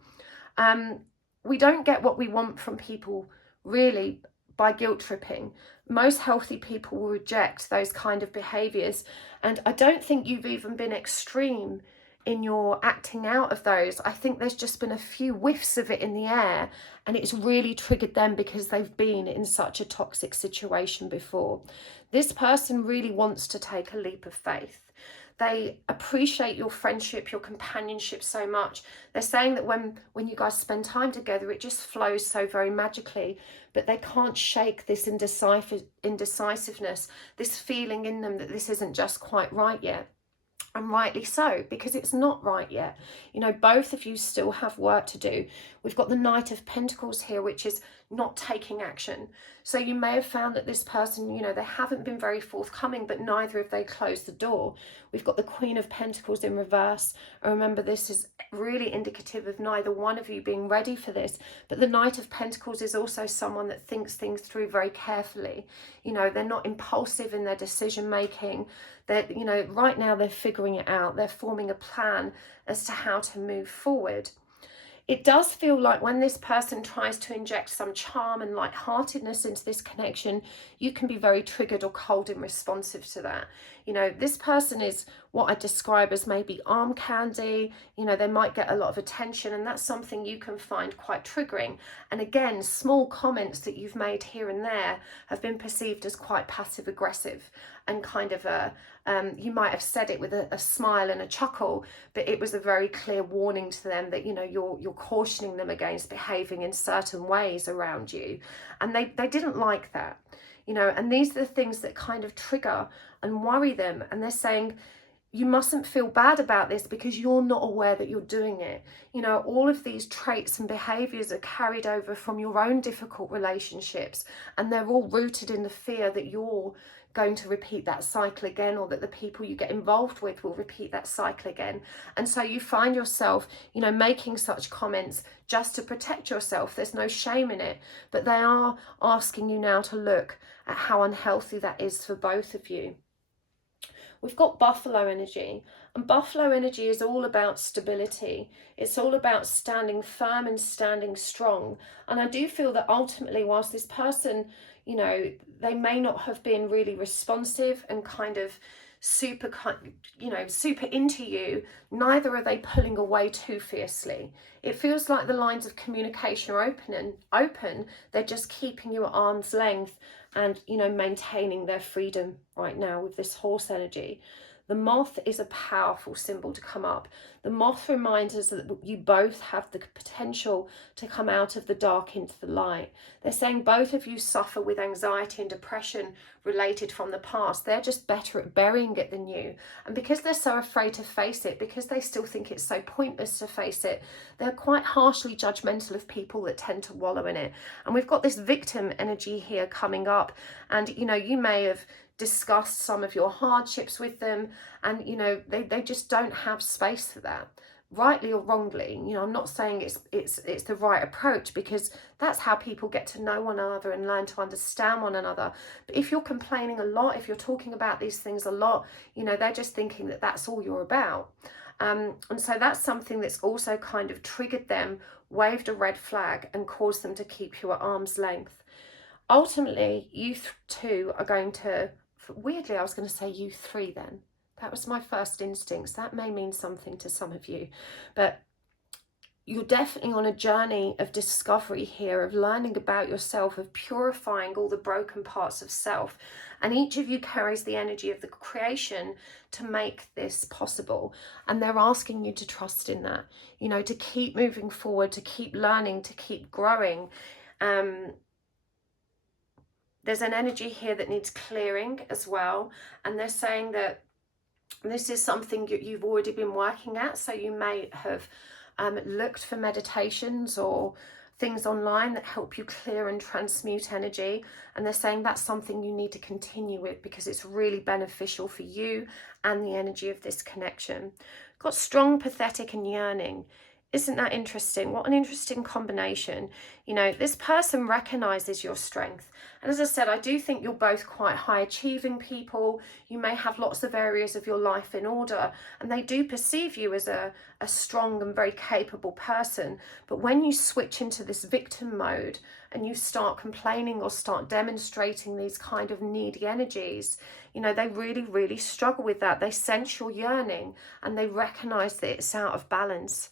We don't get what we want from people really by guilt tripping. Most healthy people will reject those kind of behaviors, and I don't think you've even been extreme in your acting out of those. I think there's just been a few whiffs of it in the air, and it's really triggered them because they've been in such a toxic situation before. This person really wants to take a leap of faith. They appreciate your friendship, your companionship so much. They're saying that when you guys spend time together, it just flows so very magically, but they can't shake this indecisiveness, this feeling in them that this isn't just quite right yet. And rightly so, because it's not right yet. You know, both of you still have work to do. We've got the Knight of Pentacles here, which is not taking action. So you may have found that this person, you know, they haven't been very forthcoming, but neither have they closed the door. We've got the Queen of Pentacles in reverse. And remember, this is really indicative of neither one of you being ready for this. But the Knight of Pentacles is also someone that thinks things through very carefully. You know, they're not impulsive in their decision making. They're, you know, right now they're figuring it out. They're forming a plan as to how to move forward. It does feel like when this person tries to inject some charm and lightheartedness into this connection, you can be very triggered or cold and responsive to that. You know, this person is what I describe as maybe arm candy. You know, they might get a lot of attention, and that's something you can find quite triggering. And again, small comments that you've made here and there have been perceived as quite passive aggressive and kind of you might have said it with a smile and a chuckle, but it was a very clear warning to them that, you know, you're cautioning them against behaving in certain ways around you. And they didn't like that, you know, and these are the things that kind of trigger and worry them. And they're saying, you mustn't feel bad about this because you're not aware that you're doing it. You know, all of these traits and behaviors are carried over from your own difficult relationships, and they're all rooted in the fear that you're going to repeat that cycle again, or that the people you get involved with will repeat that cycle again. And so you find yourself, you know, making such comments just to protect yourself. There's no shame in it, but they are asking you now to look at how unhealthy that is for both of you. We've got Buffalo energy, And buffalo energy is all about stability. It's all about standing firm and standing strong. And I do feel that ultimately, whilst this person, you know, they may not have been really responsive and kind of super, you know, super into you, neither are they pulling away too fiercely. It feels like the lines of communication are open. They're just keeping you at arm's length and, you know, maintaining their freedom right now with this horse energy. The moth is a powerful symbol to come up. The moth reminds us that you both have the potential to come out of the dark into the light. They're saying both of you suffer with anxiety and depression related from the past. They're just better at burying it than you. And because they're so afraid to face it, because they still think it's so pointless to face it, they're quite harshly judgmental of people that tend to wallow in it. And we've got this victim energy here coming up. And, you know, you may have discussed some of your hardships with them, and you know they just don't have space for that, rightly or wrongly. You know, I'm not saying it's the right approach, because that's how people get to know one another and learn to understand one another. But if you're complaining a lot, if you're talking about these things a lot, you know, they're just thinking that that's all you're about. And so that's something that's also kind of triggered them, waved a red flag, and caused them to keep you at arm's length. Ultimately, you two are going to, weirdly, I was going to say you three then. That was my first instincts. That may mean something to some of you. But you're definitely on a journey of discovery here, of learning about yourself, of purifying all the broken parts of self. And each of you carries the energy of the creation to make this possible. And they're asking you to trust in that, you know, to keep moving forward, to keep learning, to keep growing. There's an energy here that needs clearing as well. And they're saying that this is something you've already been working at. So you may have looked for meditations or things online that help you clear and transmute energy. And they're saying that's something you need to continue with, because it's really beneficial for you and the energy of this connection. Got strong, pathetic, and yearning. Isn't that interesting? What an interesting combination. You know, this person recognizes your strength. And as I said, I do think you're both quite high achieving people. You may have lots of areas of your life in order, and they do perceive you as a strong and very capable person. But when you switch into this victim mode and you start complaining or start demonstrating these kind of needy energies, you know, they really, really struggle with that. They sense your yearning and they recognize that it's out of balance.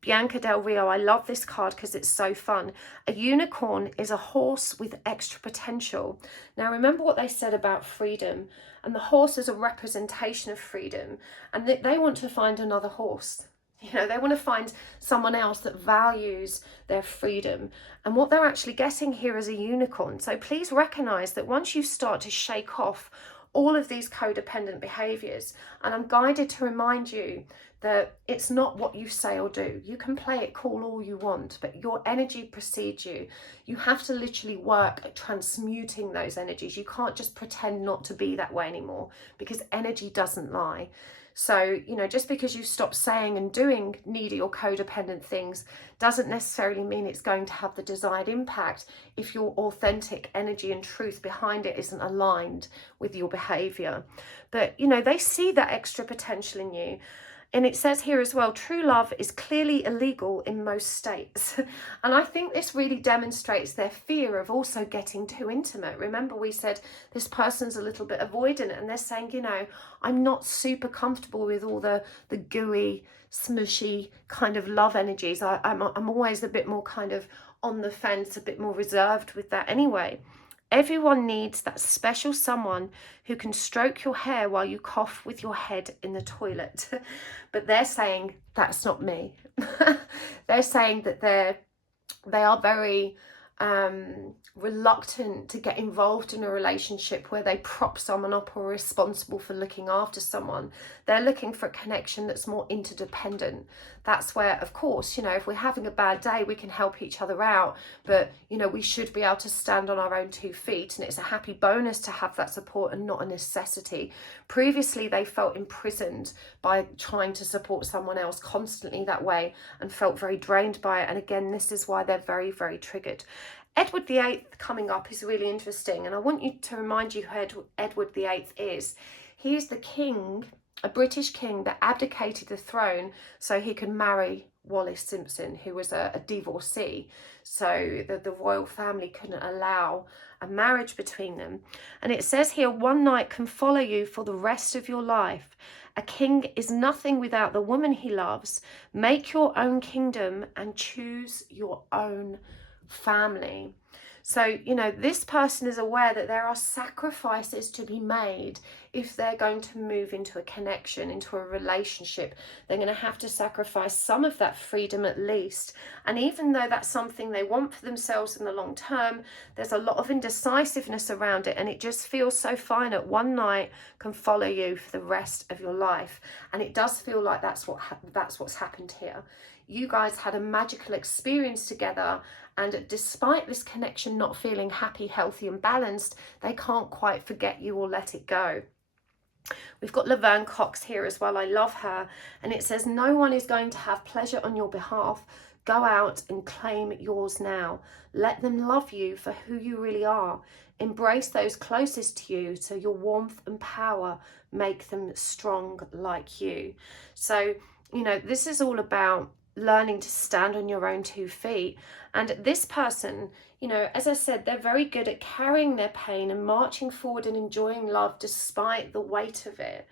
Bianca Del Rio, I love this card because it's so fun. A unicorn is a horse with extra potential. Now, remember what they said about freedom, and the horse is a representation of freedom, and they want to find another horse. You know, they want to find someone else that values their freedom. And what they're actually getting here is a unicorn. So please recognize that once you start to shake off all of these codependent behaviors, and I'm guided to remind you that it's not what you say or do. You can play it cool all you want, but your energy precedes you. You have to literally work at transmuting those energies. You can't just pretend not to be that way anymore, because energy doesn't lie. So, you know, just because you stop saying and doing needy or codependent things doesn't necessarily mean it's going to have the desired impact if your authentic energy and truth behind it isn't aligned with your behavior. But, you know, they see that extra potential in you. And it says here as well, true love is clearly illegal in most states. And I think this really demonstrates their fear of also getting too intimate. Remember, we said this person's a little bit avoidant, and they're saying, you know, I'm not super comfortable with all the gooey, smushy kind of love energies. I'm always a bit more kind of on the fence, a bit more reserved with that anyway. Everyone needs that special someone who can stroke your hair while you cough with your head in the toilet. But they're saying that's not me. They're saying that they are very reluctant to get involved in a relationship where they prop someone up or are responsible for looking after someone. They're looking for a connection that's more interdependent. That's where, of course, you know, if we're having a bad day, we can help each other out, but, you know, we should be able to stand on our own 2 feet, and it's a happy bonus to have that support and not a necessity. Previously, they felt imprisoned by trying to support someone else constantly that way and felt very drained by it. And again, this is why they're very, very triggered. Edward VIII coming up is really interesting, and I want you to remind you who Edward VIII is. He is the king a British king that abdicated the throne so he could marry Wallis Simpson, who was a divorcee. So the royal family couldn't allow a marriage between them. And it says here, one knight can follow you for the rest of your life. A king is nothing without the woman he loves. Make your own kingdom and choose your own family. So, you know, this person is aware that there are sacrifices to be made if they're going to move into a connection, into a relationship. They're going to have to sacrifice some of that freedom at least. And even though that's something they want for themselves in the long term, there's a lot of indecisiveness around it. And it just feels so finite. One night can follow you for the rest of your life. And it does feel like that's what's happened here. You guys had a magical experience together, and despite this connection not feeling happy, healthy and balanced, they can't quite forget you or let it go. We've got Laverne Cox here as well. I love her. And it says, no one is going to have pleasure on your behalf. Go out and claim yours now. Let them love you for who you really are. Embrace those closest to you so your warmth and power make them strong like you. So, you know, this is all about learning to stand on your own 2 feet. And this person, you know, as I said, they're very good at carrying their pain and marching forward and enjoying love despite the weight of it.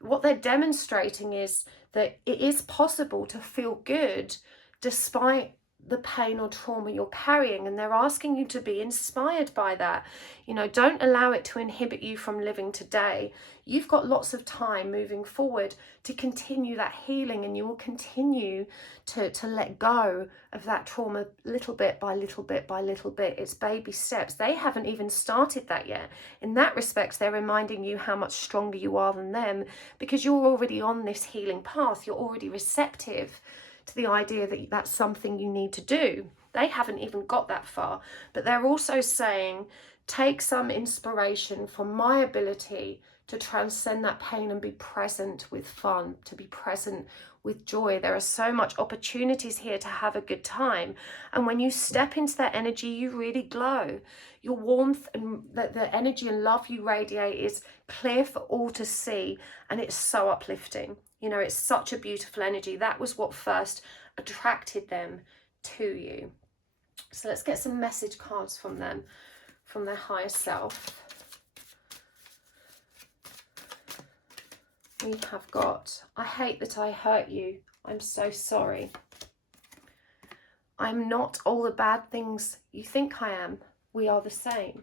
What they're demonstrating is that it is possible to feel good despite the pain or trauma you're carrying, and they're asking you to be inspired by that. You know, don't allow it to inhibit you from living today. You've got lots of time moving forward to continue that healing, and you will continue to let go of that trauma little bit by little bit by little bit. It's baby steps. They haven't even started that yet. In that respect, they're reminding you how much stronger you are than them, because you're already on this healing path. You're already receptive to the idea that that's something you need to do. They haven't even got that far, but they're also saying, take some inspiration from my ability to transcend that pain and be present with fun, to be present with joy. There are so much opportunities here to have a good time. And when you step into that energy, you really glow. Your warmth and the energy and love you radiate is clear for all to see. And it's so uplifting. You know, it's such a beautiful energy. That was what first attracted them to you. So let's get some message cards from them, from their higher self. We have got, I hate that I hurt you. I'm so sorry. I'm not all the bad things you think I am. We are the same.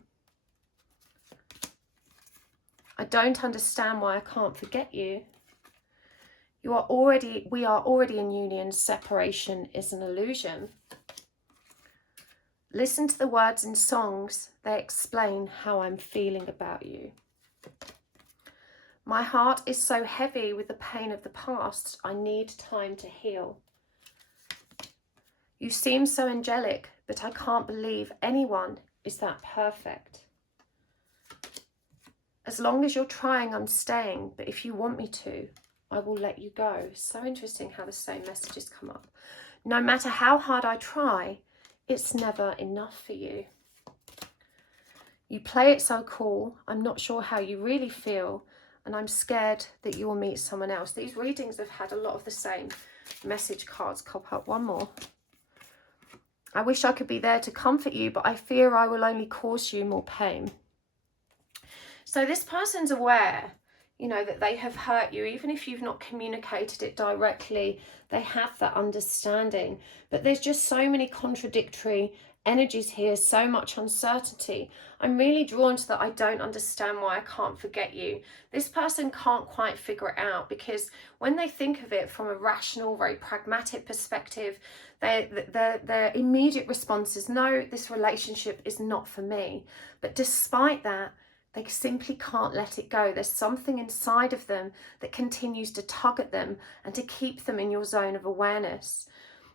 I don't understand why I can't forget you. We are already in union. Separation is an illusion. Listen to the words in songs. They explain how I'm feeling about you. My heart is so heavy with the pain of the past. I need time to heal. You seem so angelic, but I can't believe anyone is that perfect. As long as you're trying, I'm staying, but if you want me to, I will let you go. So interesting how the same messages come up. No matter how hard I try, it's never enough for you. You play it so cool. I'm not sure how you really feel, and I'm scared that you will meet someone else. These readings have had a lot of the same message cards pop up. One more. I wish I could be there to comfort you, but I fear I will only cause you more pain. So this person's aware, you know, that they have hurt you. Even if you've not communicated it directly, they have that understanding. But there's just so many contradictory energies here, so much uncertainty. I'm really drawn to that. I don't understand why I can't forget you. This person can't quite figure it out, because when they think of it from a rational, very pragmatic perspective, their immediate response is, no, this relationship is not for me. But despite that, they simply can't let it go. There's something inside of them that continues to tug at them and to keep them in your zone of awareness.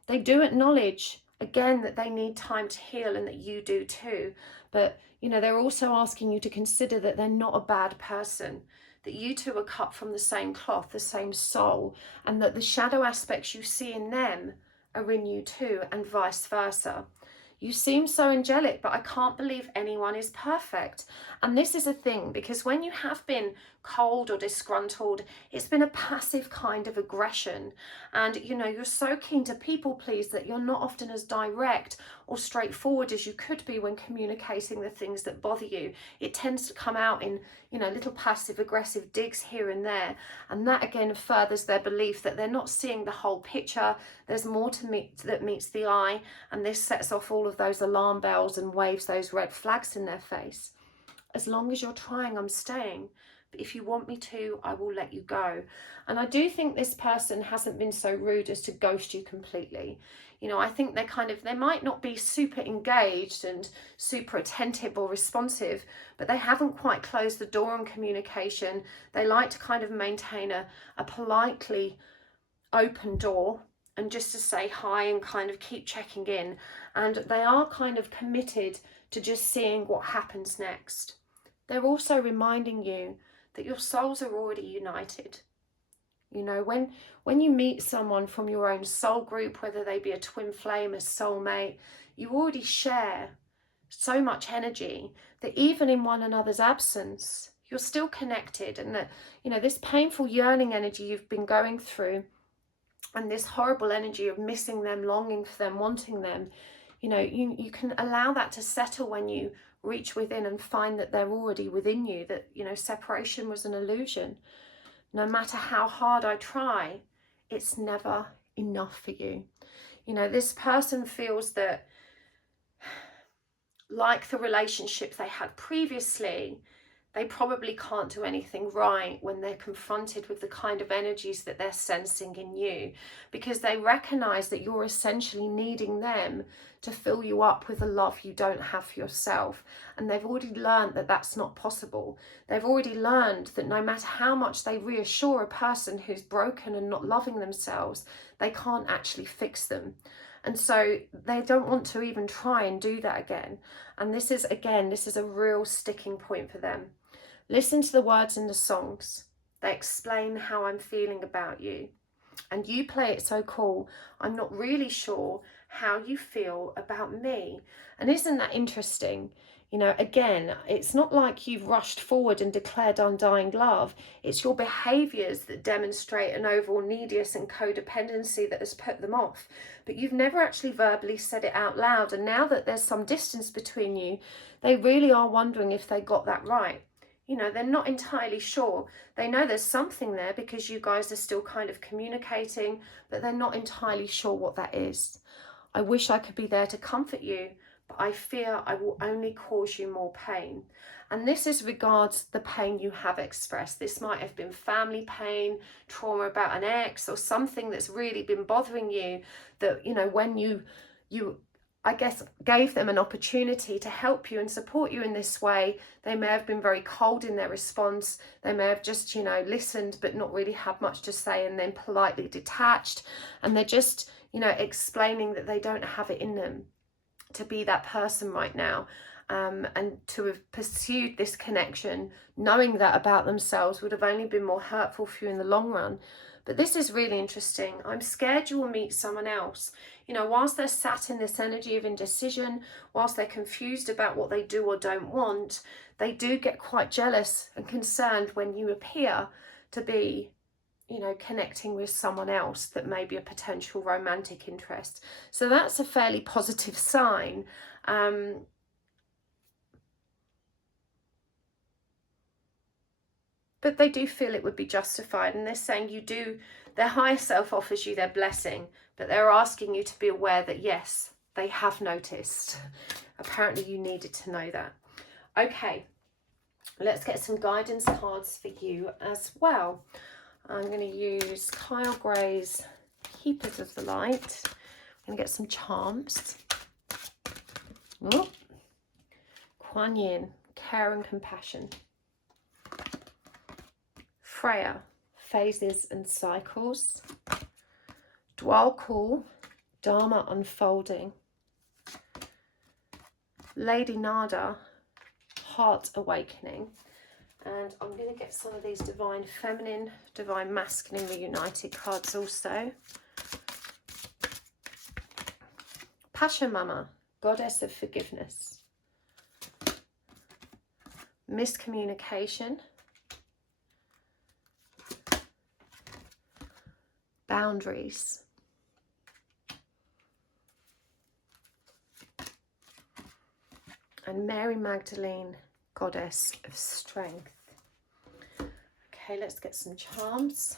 They do acknowledge, again, that they need time to heal, and that you do too. But, you know, they're also asking you to consider that they're not a bad person, that you two are cut from the same cloth, the same soul, and that the shadow aspects you see in them are in you too, and vice versa. You seem so angelic, but I can't believe anyone is perfect. And this is a thing, because when you have been cold or disgruntled. It's been a passive kind of aggression. And, you know, you're so keen to people please that you're not often as direct or straightforward as you could be when communicating the things that bother you. It tends to come out in, you know, little passive aggressive digs here and there. And that again furthers their belief that they're not seeing the whole picture. There's more to that meets the eye. And this sets off all of those alarm bells and waves those red flags in their face. As long as you're trying, I'm staying. But if you want me to, I will let you go. And I do think this person hasn't been so rude as to ghost you completely. You know, I think they might not be super engaged and super attentive or responsive, but they haven't quite closed the door on communication. They like to kind of maintain a politely open door and just to say hi and kind of keep checking in. And they are kind of committed to just seeing what happens next. They're also reminding you that your souls are already united. You know, when you meet someone from your own soul group, whether they be a twin flame, a soulmate, you already share so much energy that even in one another's absence, you're still connected. And that, you know, this painful yearning energy you've been going through and this horrible energy of missing them, longing for them, wanting them, you know, you can allow that to settle when you reach within and find that they're already within you, that, you know, separation was an illusion. No matter how hard I try, it's never enough for you. You know, this person feels that, like the relationship they had previously, they probably can't do anything right when they're confronted with the kind of energies that they're sensing in you, because they recognize that you're essentially needing them to fill you up with the love you don't have for yourself. And they've already learned that that's not possible. They've already learned that no matter how much they reassure a person who's broken and not loving themselves, they can't actually fix them. And so they don't want to even try and do that again. And this is a real sticking point for them. Listen to the words in the songs. They explain how I'm feeling about you. And you play it so cool. I'm not really sure how you feel about me. And isn't that interesting? You know, again, it's not like you've rushed forward and declared undying love. It's your behaviours that demonstrate an overall neediness and codependency that has put them off. But you've never actually verbally said it out loud. And now that there's some distance between you, they really are wondering if they got that right. You know, they're not entirely sure. They know there's something there because you guys are still kind of communicating, but they're not entirely sure what that is. I wish I could be there to comfort you, but I fear I will only cause you more pain. And this is regards the pain you have expressed. This might have been family pain, trauma about an ex, or something that's really been bothering you that, you know, when you I guess, gave them an opportunity to help you and support you in this way, they may have been very cold in their response. They may have just, you know, listened but not really had much to say and then politely detached. And they're just, you know, explaining that they don't have it in them to be that person right now. And to have pursued this connection, knowing that about themselves, would have only been more hurtful for you in the long run. But this is really interesting. I'm scared you will meet someone else. You know, whilst they're sat in this energy of indecision, whilst they're confused about what they do or don't want, they do get quite jealous and concerned when you appear to be, you know, connecting with someone else that may be a potential romantic interest. So that's a fairly positive sign. But they do feel it would be justified, and they're saying their higher self offers you their blessing, but they're asking you to be aware that yes, they have noticed. Apparently you needed to know that. Okay, let's get some guidance cards for you as well. I'm going to use Kyle Gray's Keepers of the Light. I'm going to get some charms. Oh. Kuan Yin, Care and Compassion. Freya, Phases and Cycles. Dwalkul, Dharma Unfolding. Lady Nada, Heart Awakening. And I'm going to get some of these Divine Feminine, Divine Masculine Reunited cards also. Pachamama, Goddess of Forgiveness. Miscommunication. boundaries. And Mary Magdalene, goddess of strength. Okay, let's get some charms.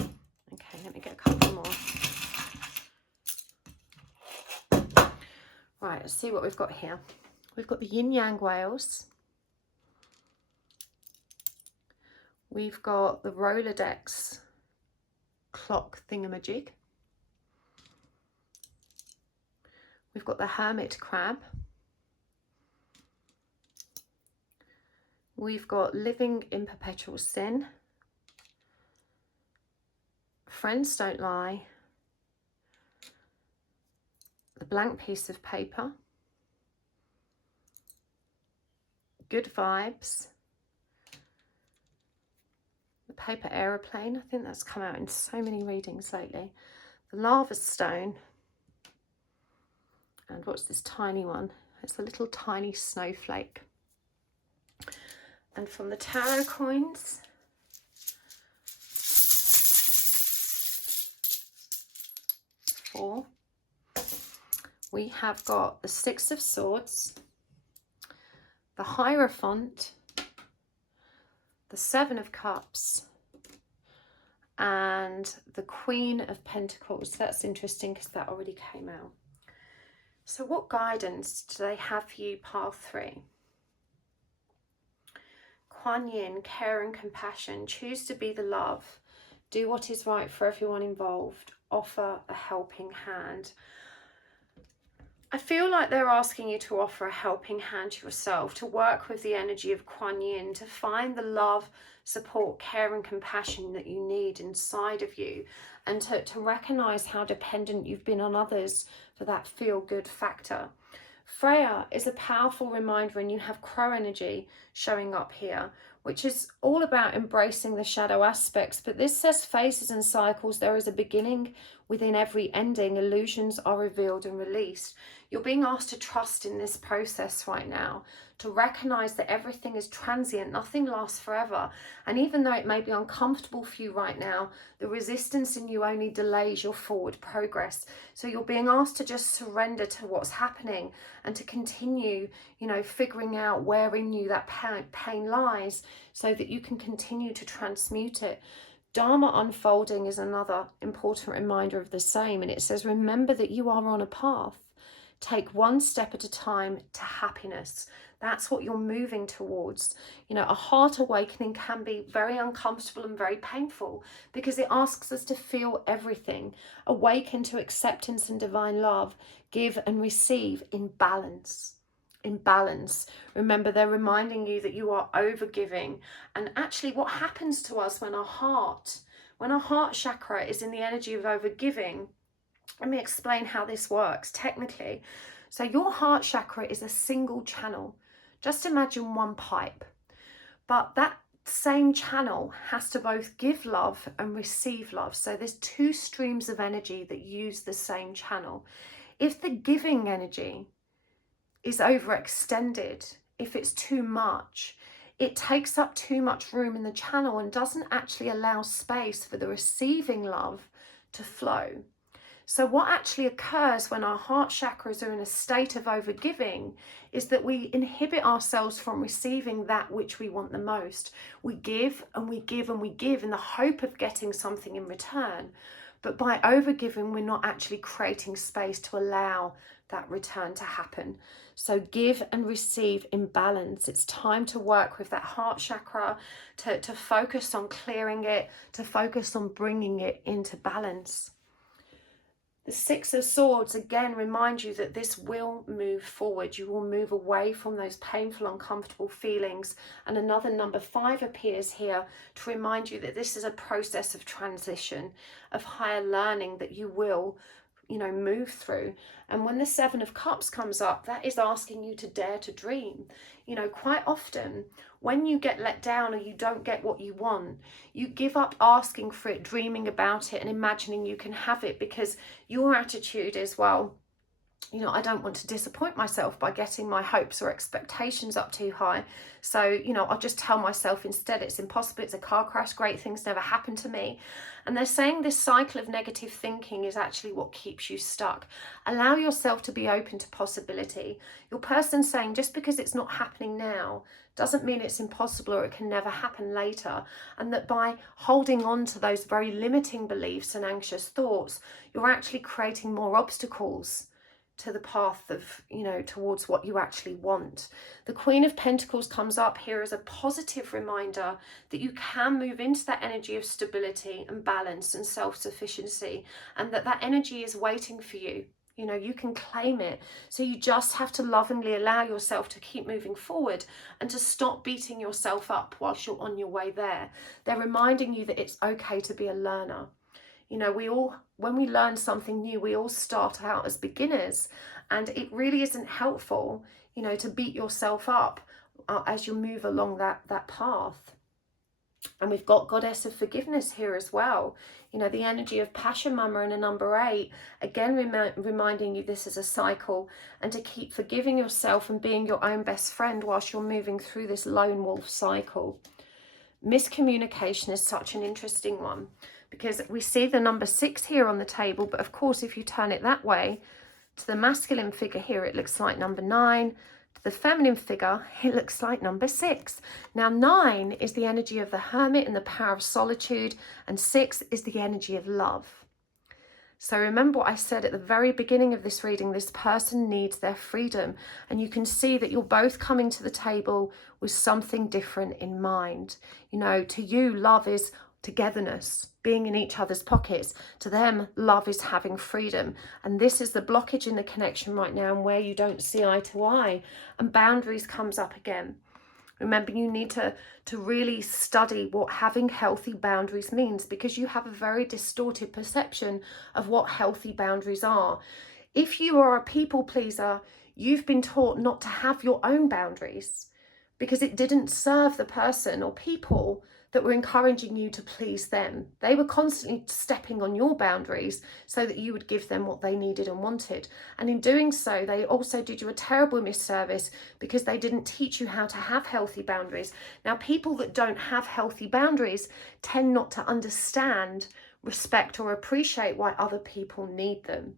Okay, let me get a couple more. Right, let's see what we've got here. We've got the yin yang whales. We've got the Rolodex clock thingamajig. We've got the hermit crab. We've got living in perpetual sin. Friends don't lie. The blank piece of paper. Good vibes. The paper aeroplane. I think that's come out in so many readings lately. The lava stone. And what's this tiny one? It's a little tiny snowflake. And from the tarot coins, four, we have got the Six of Swords, the Hierophant, the Seven of Cups, and the Queen of Pentacles. That's interesting because that already came out. So what guidance do they have for you, Pile 3? Kuan Yin, care and compassion. Choose to be the love. Do what is right for everyone involved. Offer a helping hand. I feel like they're asking you to offer a helping hand to yourself, to work with the energy of Kuan Yin, to find the love, support, care and compassion that you need inside of you, and to recognize how dependent you've been on others for that feel-good factor. Freya is a powerful reminder, and you have crow energy showing up here, which is all about embracing the shadow aspects. But this says phases and cycles. There is a beginning within every ending. Illusions are revealed and released. You're being asked to trust in this process right now, to recognize that everything is transient, nothing lasts forever. And even though it may be uncomfortable for you right now, the resistance in you only delays your forward progress. So you're being asked to just surrender to what's happening and to continue, you know, figuring out where in you that pain lies so that you can continue to transmute it. Dharma unfolding is another important reminder of the same. And it says, remember that you are on a path. Take one step at a time to happiness. That's what you're moving towards. You know, a heart awakening can be very uncomfortable and very painful because it asks us to feel everything. Awaken to acceptance and divine love. Give and receive in balance. In balance. Remember, they're reminding you that you are overgiving. And actually what happens to us when our heart chakra is in the energy of overgiving, let me explain how this works technically. So your heart chakra is a single channel. Just imagine one pipe. But that same channel has to both give love and receive love. So there's two streams of energy that use the same channel. If the giving energy is overextended, if it's too much, it takes up too much room in the channel and doesn't actually allow space for the receiving love to flow. So what actually occurs when our heart chakras are in a state of overgiving is that we inhibit ourselves from receiving that which we want the most. We give and we give and we give in the hope of getting something in return. But by overgiving, we're not actually creating space to allow that return to happen. So give and receive in balance. It's time to work with that heart chakra, to focus on clearing it, to focus on bringing it into balance. The Six of Swords, again, remind you that this will move forward. You will move away from those painful, uncomfortable feelings. And another number 5 appears here to remind you that this is a process of transition, of higher learning that you will, you know, move through. And when the Seven of Cups comes up, that is asking you to dare to dream. You know, quite often when you get let down or you don't get what you want, you give up asking for it, dreaming about it and imagining you can have it, because your attitude is, well, you know, I don't want to disappoint myself by getting my hopes or expectations up too high. So, you know, I'll just tell myself instead it's impossible, it's a car crash, great things never happen to me. And they're saying this cycle of negative thinking is actually what keeps you stuck. Allow yourself to be open to possibility. Your person's saying just because it's not happening now doesn't mean it's impossible or it can never happen later. And that by holding on to those very limiting beliefs and anxious thoughts, you're actually creating more obstacles to the path of, you know, towards what you actually want. The Queen of Pentacles comes up here as a positive reminder that you can move into that energy of stability and balance and self-sufficiency, and that that energy is waiting for you. You know, you can claim it. So you just have to lovingly allow yourself to keep moving forward and to stop beating yourself up whilst you're on your way there. They're reminding you that it's okay to be a learner. You know, we all, when we learn something new, we all start out as beginners, and it really isn't helpful, you know, to beat yourself up as you move along that path. And we've got Goddess of Forgiveness here as well. You know, the energy of Passion Mama and a number 8, again reminding you this is a cycle, and to keep forgiving yourself and being your own best friend whilst you're moving through this lone wolf cycle. Miscommunication is such an interesting one, because we see the number 6 here on the table, but of course if you turn it that way to the masculine figure here, it looks like number 9. To the feminine figure, it looks like number 6. Now 9 is the energy of the hermit and the power of solitude, and 6 is the energy of love. So remember what I said at the very beginning of this reading, this person needs their freedom, and you can see that you're both coming to the table with something different in mind. You know, to you, love is togetherness, being in each other's pockets. To them, love is having freedom. And this is the blockage in the connection right now, and where you don't see eye to eye, and boundaries comes up again. Remember, you need to really study what having healthy boundaries means, because you have a very distorted perception of what healthy boundaries are. If you are a people pleaser, you've been taught not to have your own boundaries because it didn't serve the person or people that were encouraging you to please them. They were constantly stepping on your boundaries so that you would give them what they needed and wanted. And in doing so, they also did you a terrible misservice because they didn't teach you how to have healthy boundaries. Now, people that don't have healthy boundaries tend not to understand, respect, or appreciate why other people need them.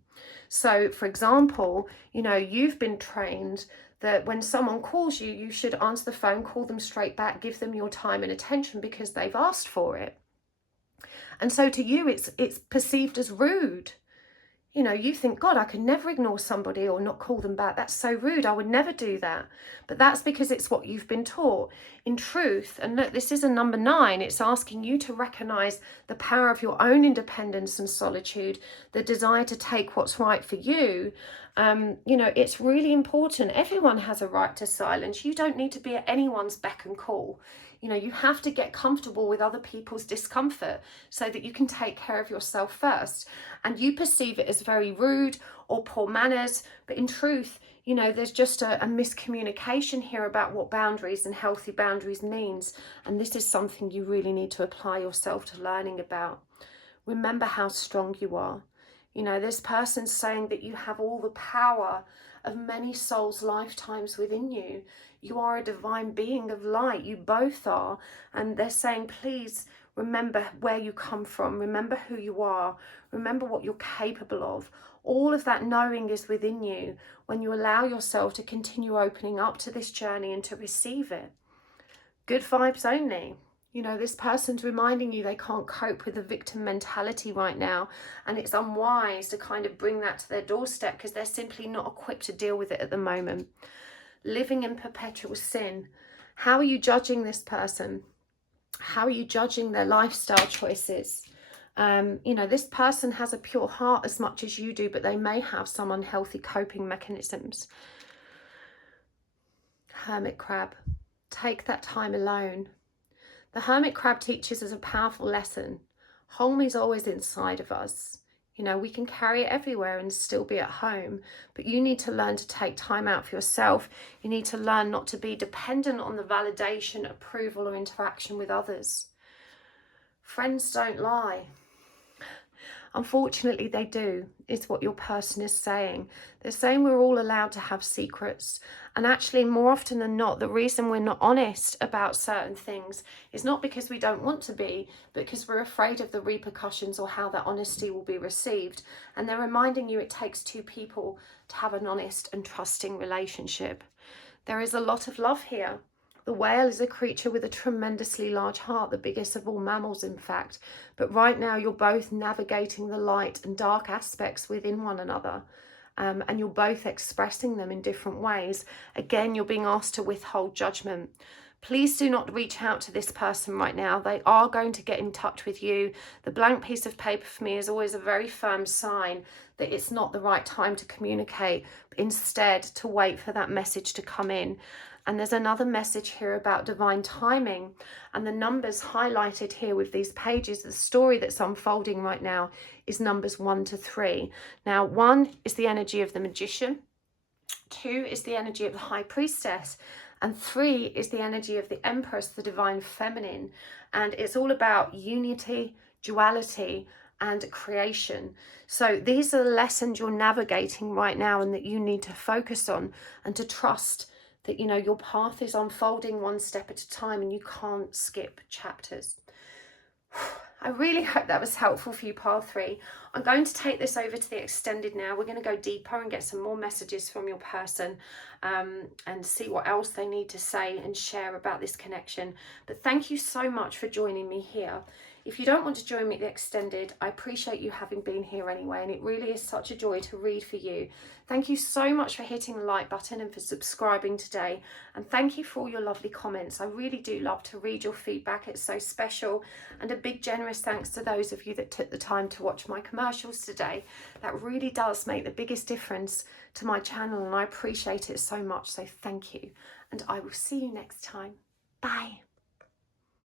So, for example, you know, you've been trained that when someone calls you, you should answer the phone, call them straight back, give them your time and attention because they've asked for it. And so to you, it's perceived as rude. You know, you think, God, I could never ignore somebody or not call them back. That's so rude. I would never do that. But that's because it's what you've been taught. In truth, and look, this is a number 9. It's asking you to recognize the power of your own independence and solitude, the desire to take what's right for you. You know, it's really important. Everyone has a right to silence. You don't need to be at anyone's beck and call. You know, you have to get comfortable with other people's discomfort so that you can take care of yourself first. And you perceive it as very rude or poor manners, but in truth, you know, there's just a miscommunication here about what boundaries and healthy boundaries means. And this is something you really need to apply yourself to learning about. Remember how strong you are. You know, this person's saying that you have all the power of many souls' lifetimes within you. You are a divine being of light. You both are. And they're saying, please remember where you come from. Remember who you are. Remember what you're capable of. All of that knowing is within you when you allow yourself to continue opening up to this journey and to receive it. Good vibes only. You know, this person's reminding you they can't cope with the victim mentality right now, and it's unwise to kind of bring that to their doorstep because they're simply not equipped to deal with it at the moment. Living in perpetual sin. How are you judging this person? How are you judging their lifestyle choices? You know, this person has a pure heart as much as you do, but they may have some unhealthy coping mechanisms. Hermit crab. Take that time alone. The hermit crab teaches us a powerful lesson. Home is always inside of us. You know, we can carry it everywhere and still be at home, but you need to learn to take time out for yourself. You need to learn not to be dependent on the validation, approval, or interaction with others. Friends don't lie. Unfortunately, they do, is what your person is saying. They're saying we're all allowed to have secrets. And actually, more often than not, the reason we're not honest about certain things is not because we don't want to be, but because we're afraid of the repercussions or how that honesty will be received. And they're reminding you it takes two people to have an honest and trusting relationship. There is a lot of love here. The whale is a creature with a tremendously large heart, the biggest of all mammals, in fact. But right now, you're both navigating the light and dark aspects within one another. And you're both expressing them in different ways. Again, you're being asked to withhold judgment. Please do not reach out to this person right now. They are going to get in touch with you. The blank piece of paper for me is always a very firm sign that it's not the right time to communicate, but instead to wait for that message to come in. And there's another message here about divine timing, and the numbers highlighted here with these pages, the story that's unfolding right now is numbers 1 to 3. Now, 1 is the energy of the magician, 2 is the energy of the high priestess, and 3 is the energy of the empress, the divine feminine. And it's all about unity, duality, and creation. So these are the lessons you're navigating right now and that you need to focus on, and to trust that, you know, your path is unfolding one step at a time and you can't skip chapters. I really hope that was helpful for you, pile 3. I'm going to take this over to the extended now. We're going to go deeper and get some more messages from your person, and see what else they need to say and share about this connection. But thank you so much for joining me here. If you don't want to join me at the extended, I appreciate you having been here anyway, and it really is such a joy to read for you. Thank you so much for hitting the like button and for subscribing today. And thank you for all your lovely comments. I really do love to read your feedback. It's so special. And a big generous thanks to those of you that took the time to watch my commercials today. That really does make the biggest difference to my channel, and I appreciate it so much. So thank you. And I will see you next time. Bye.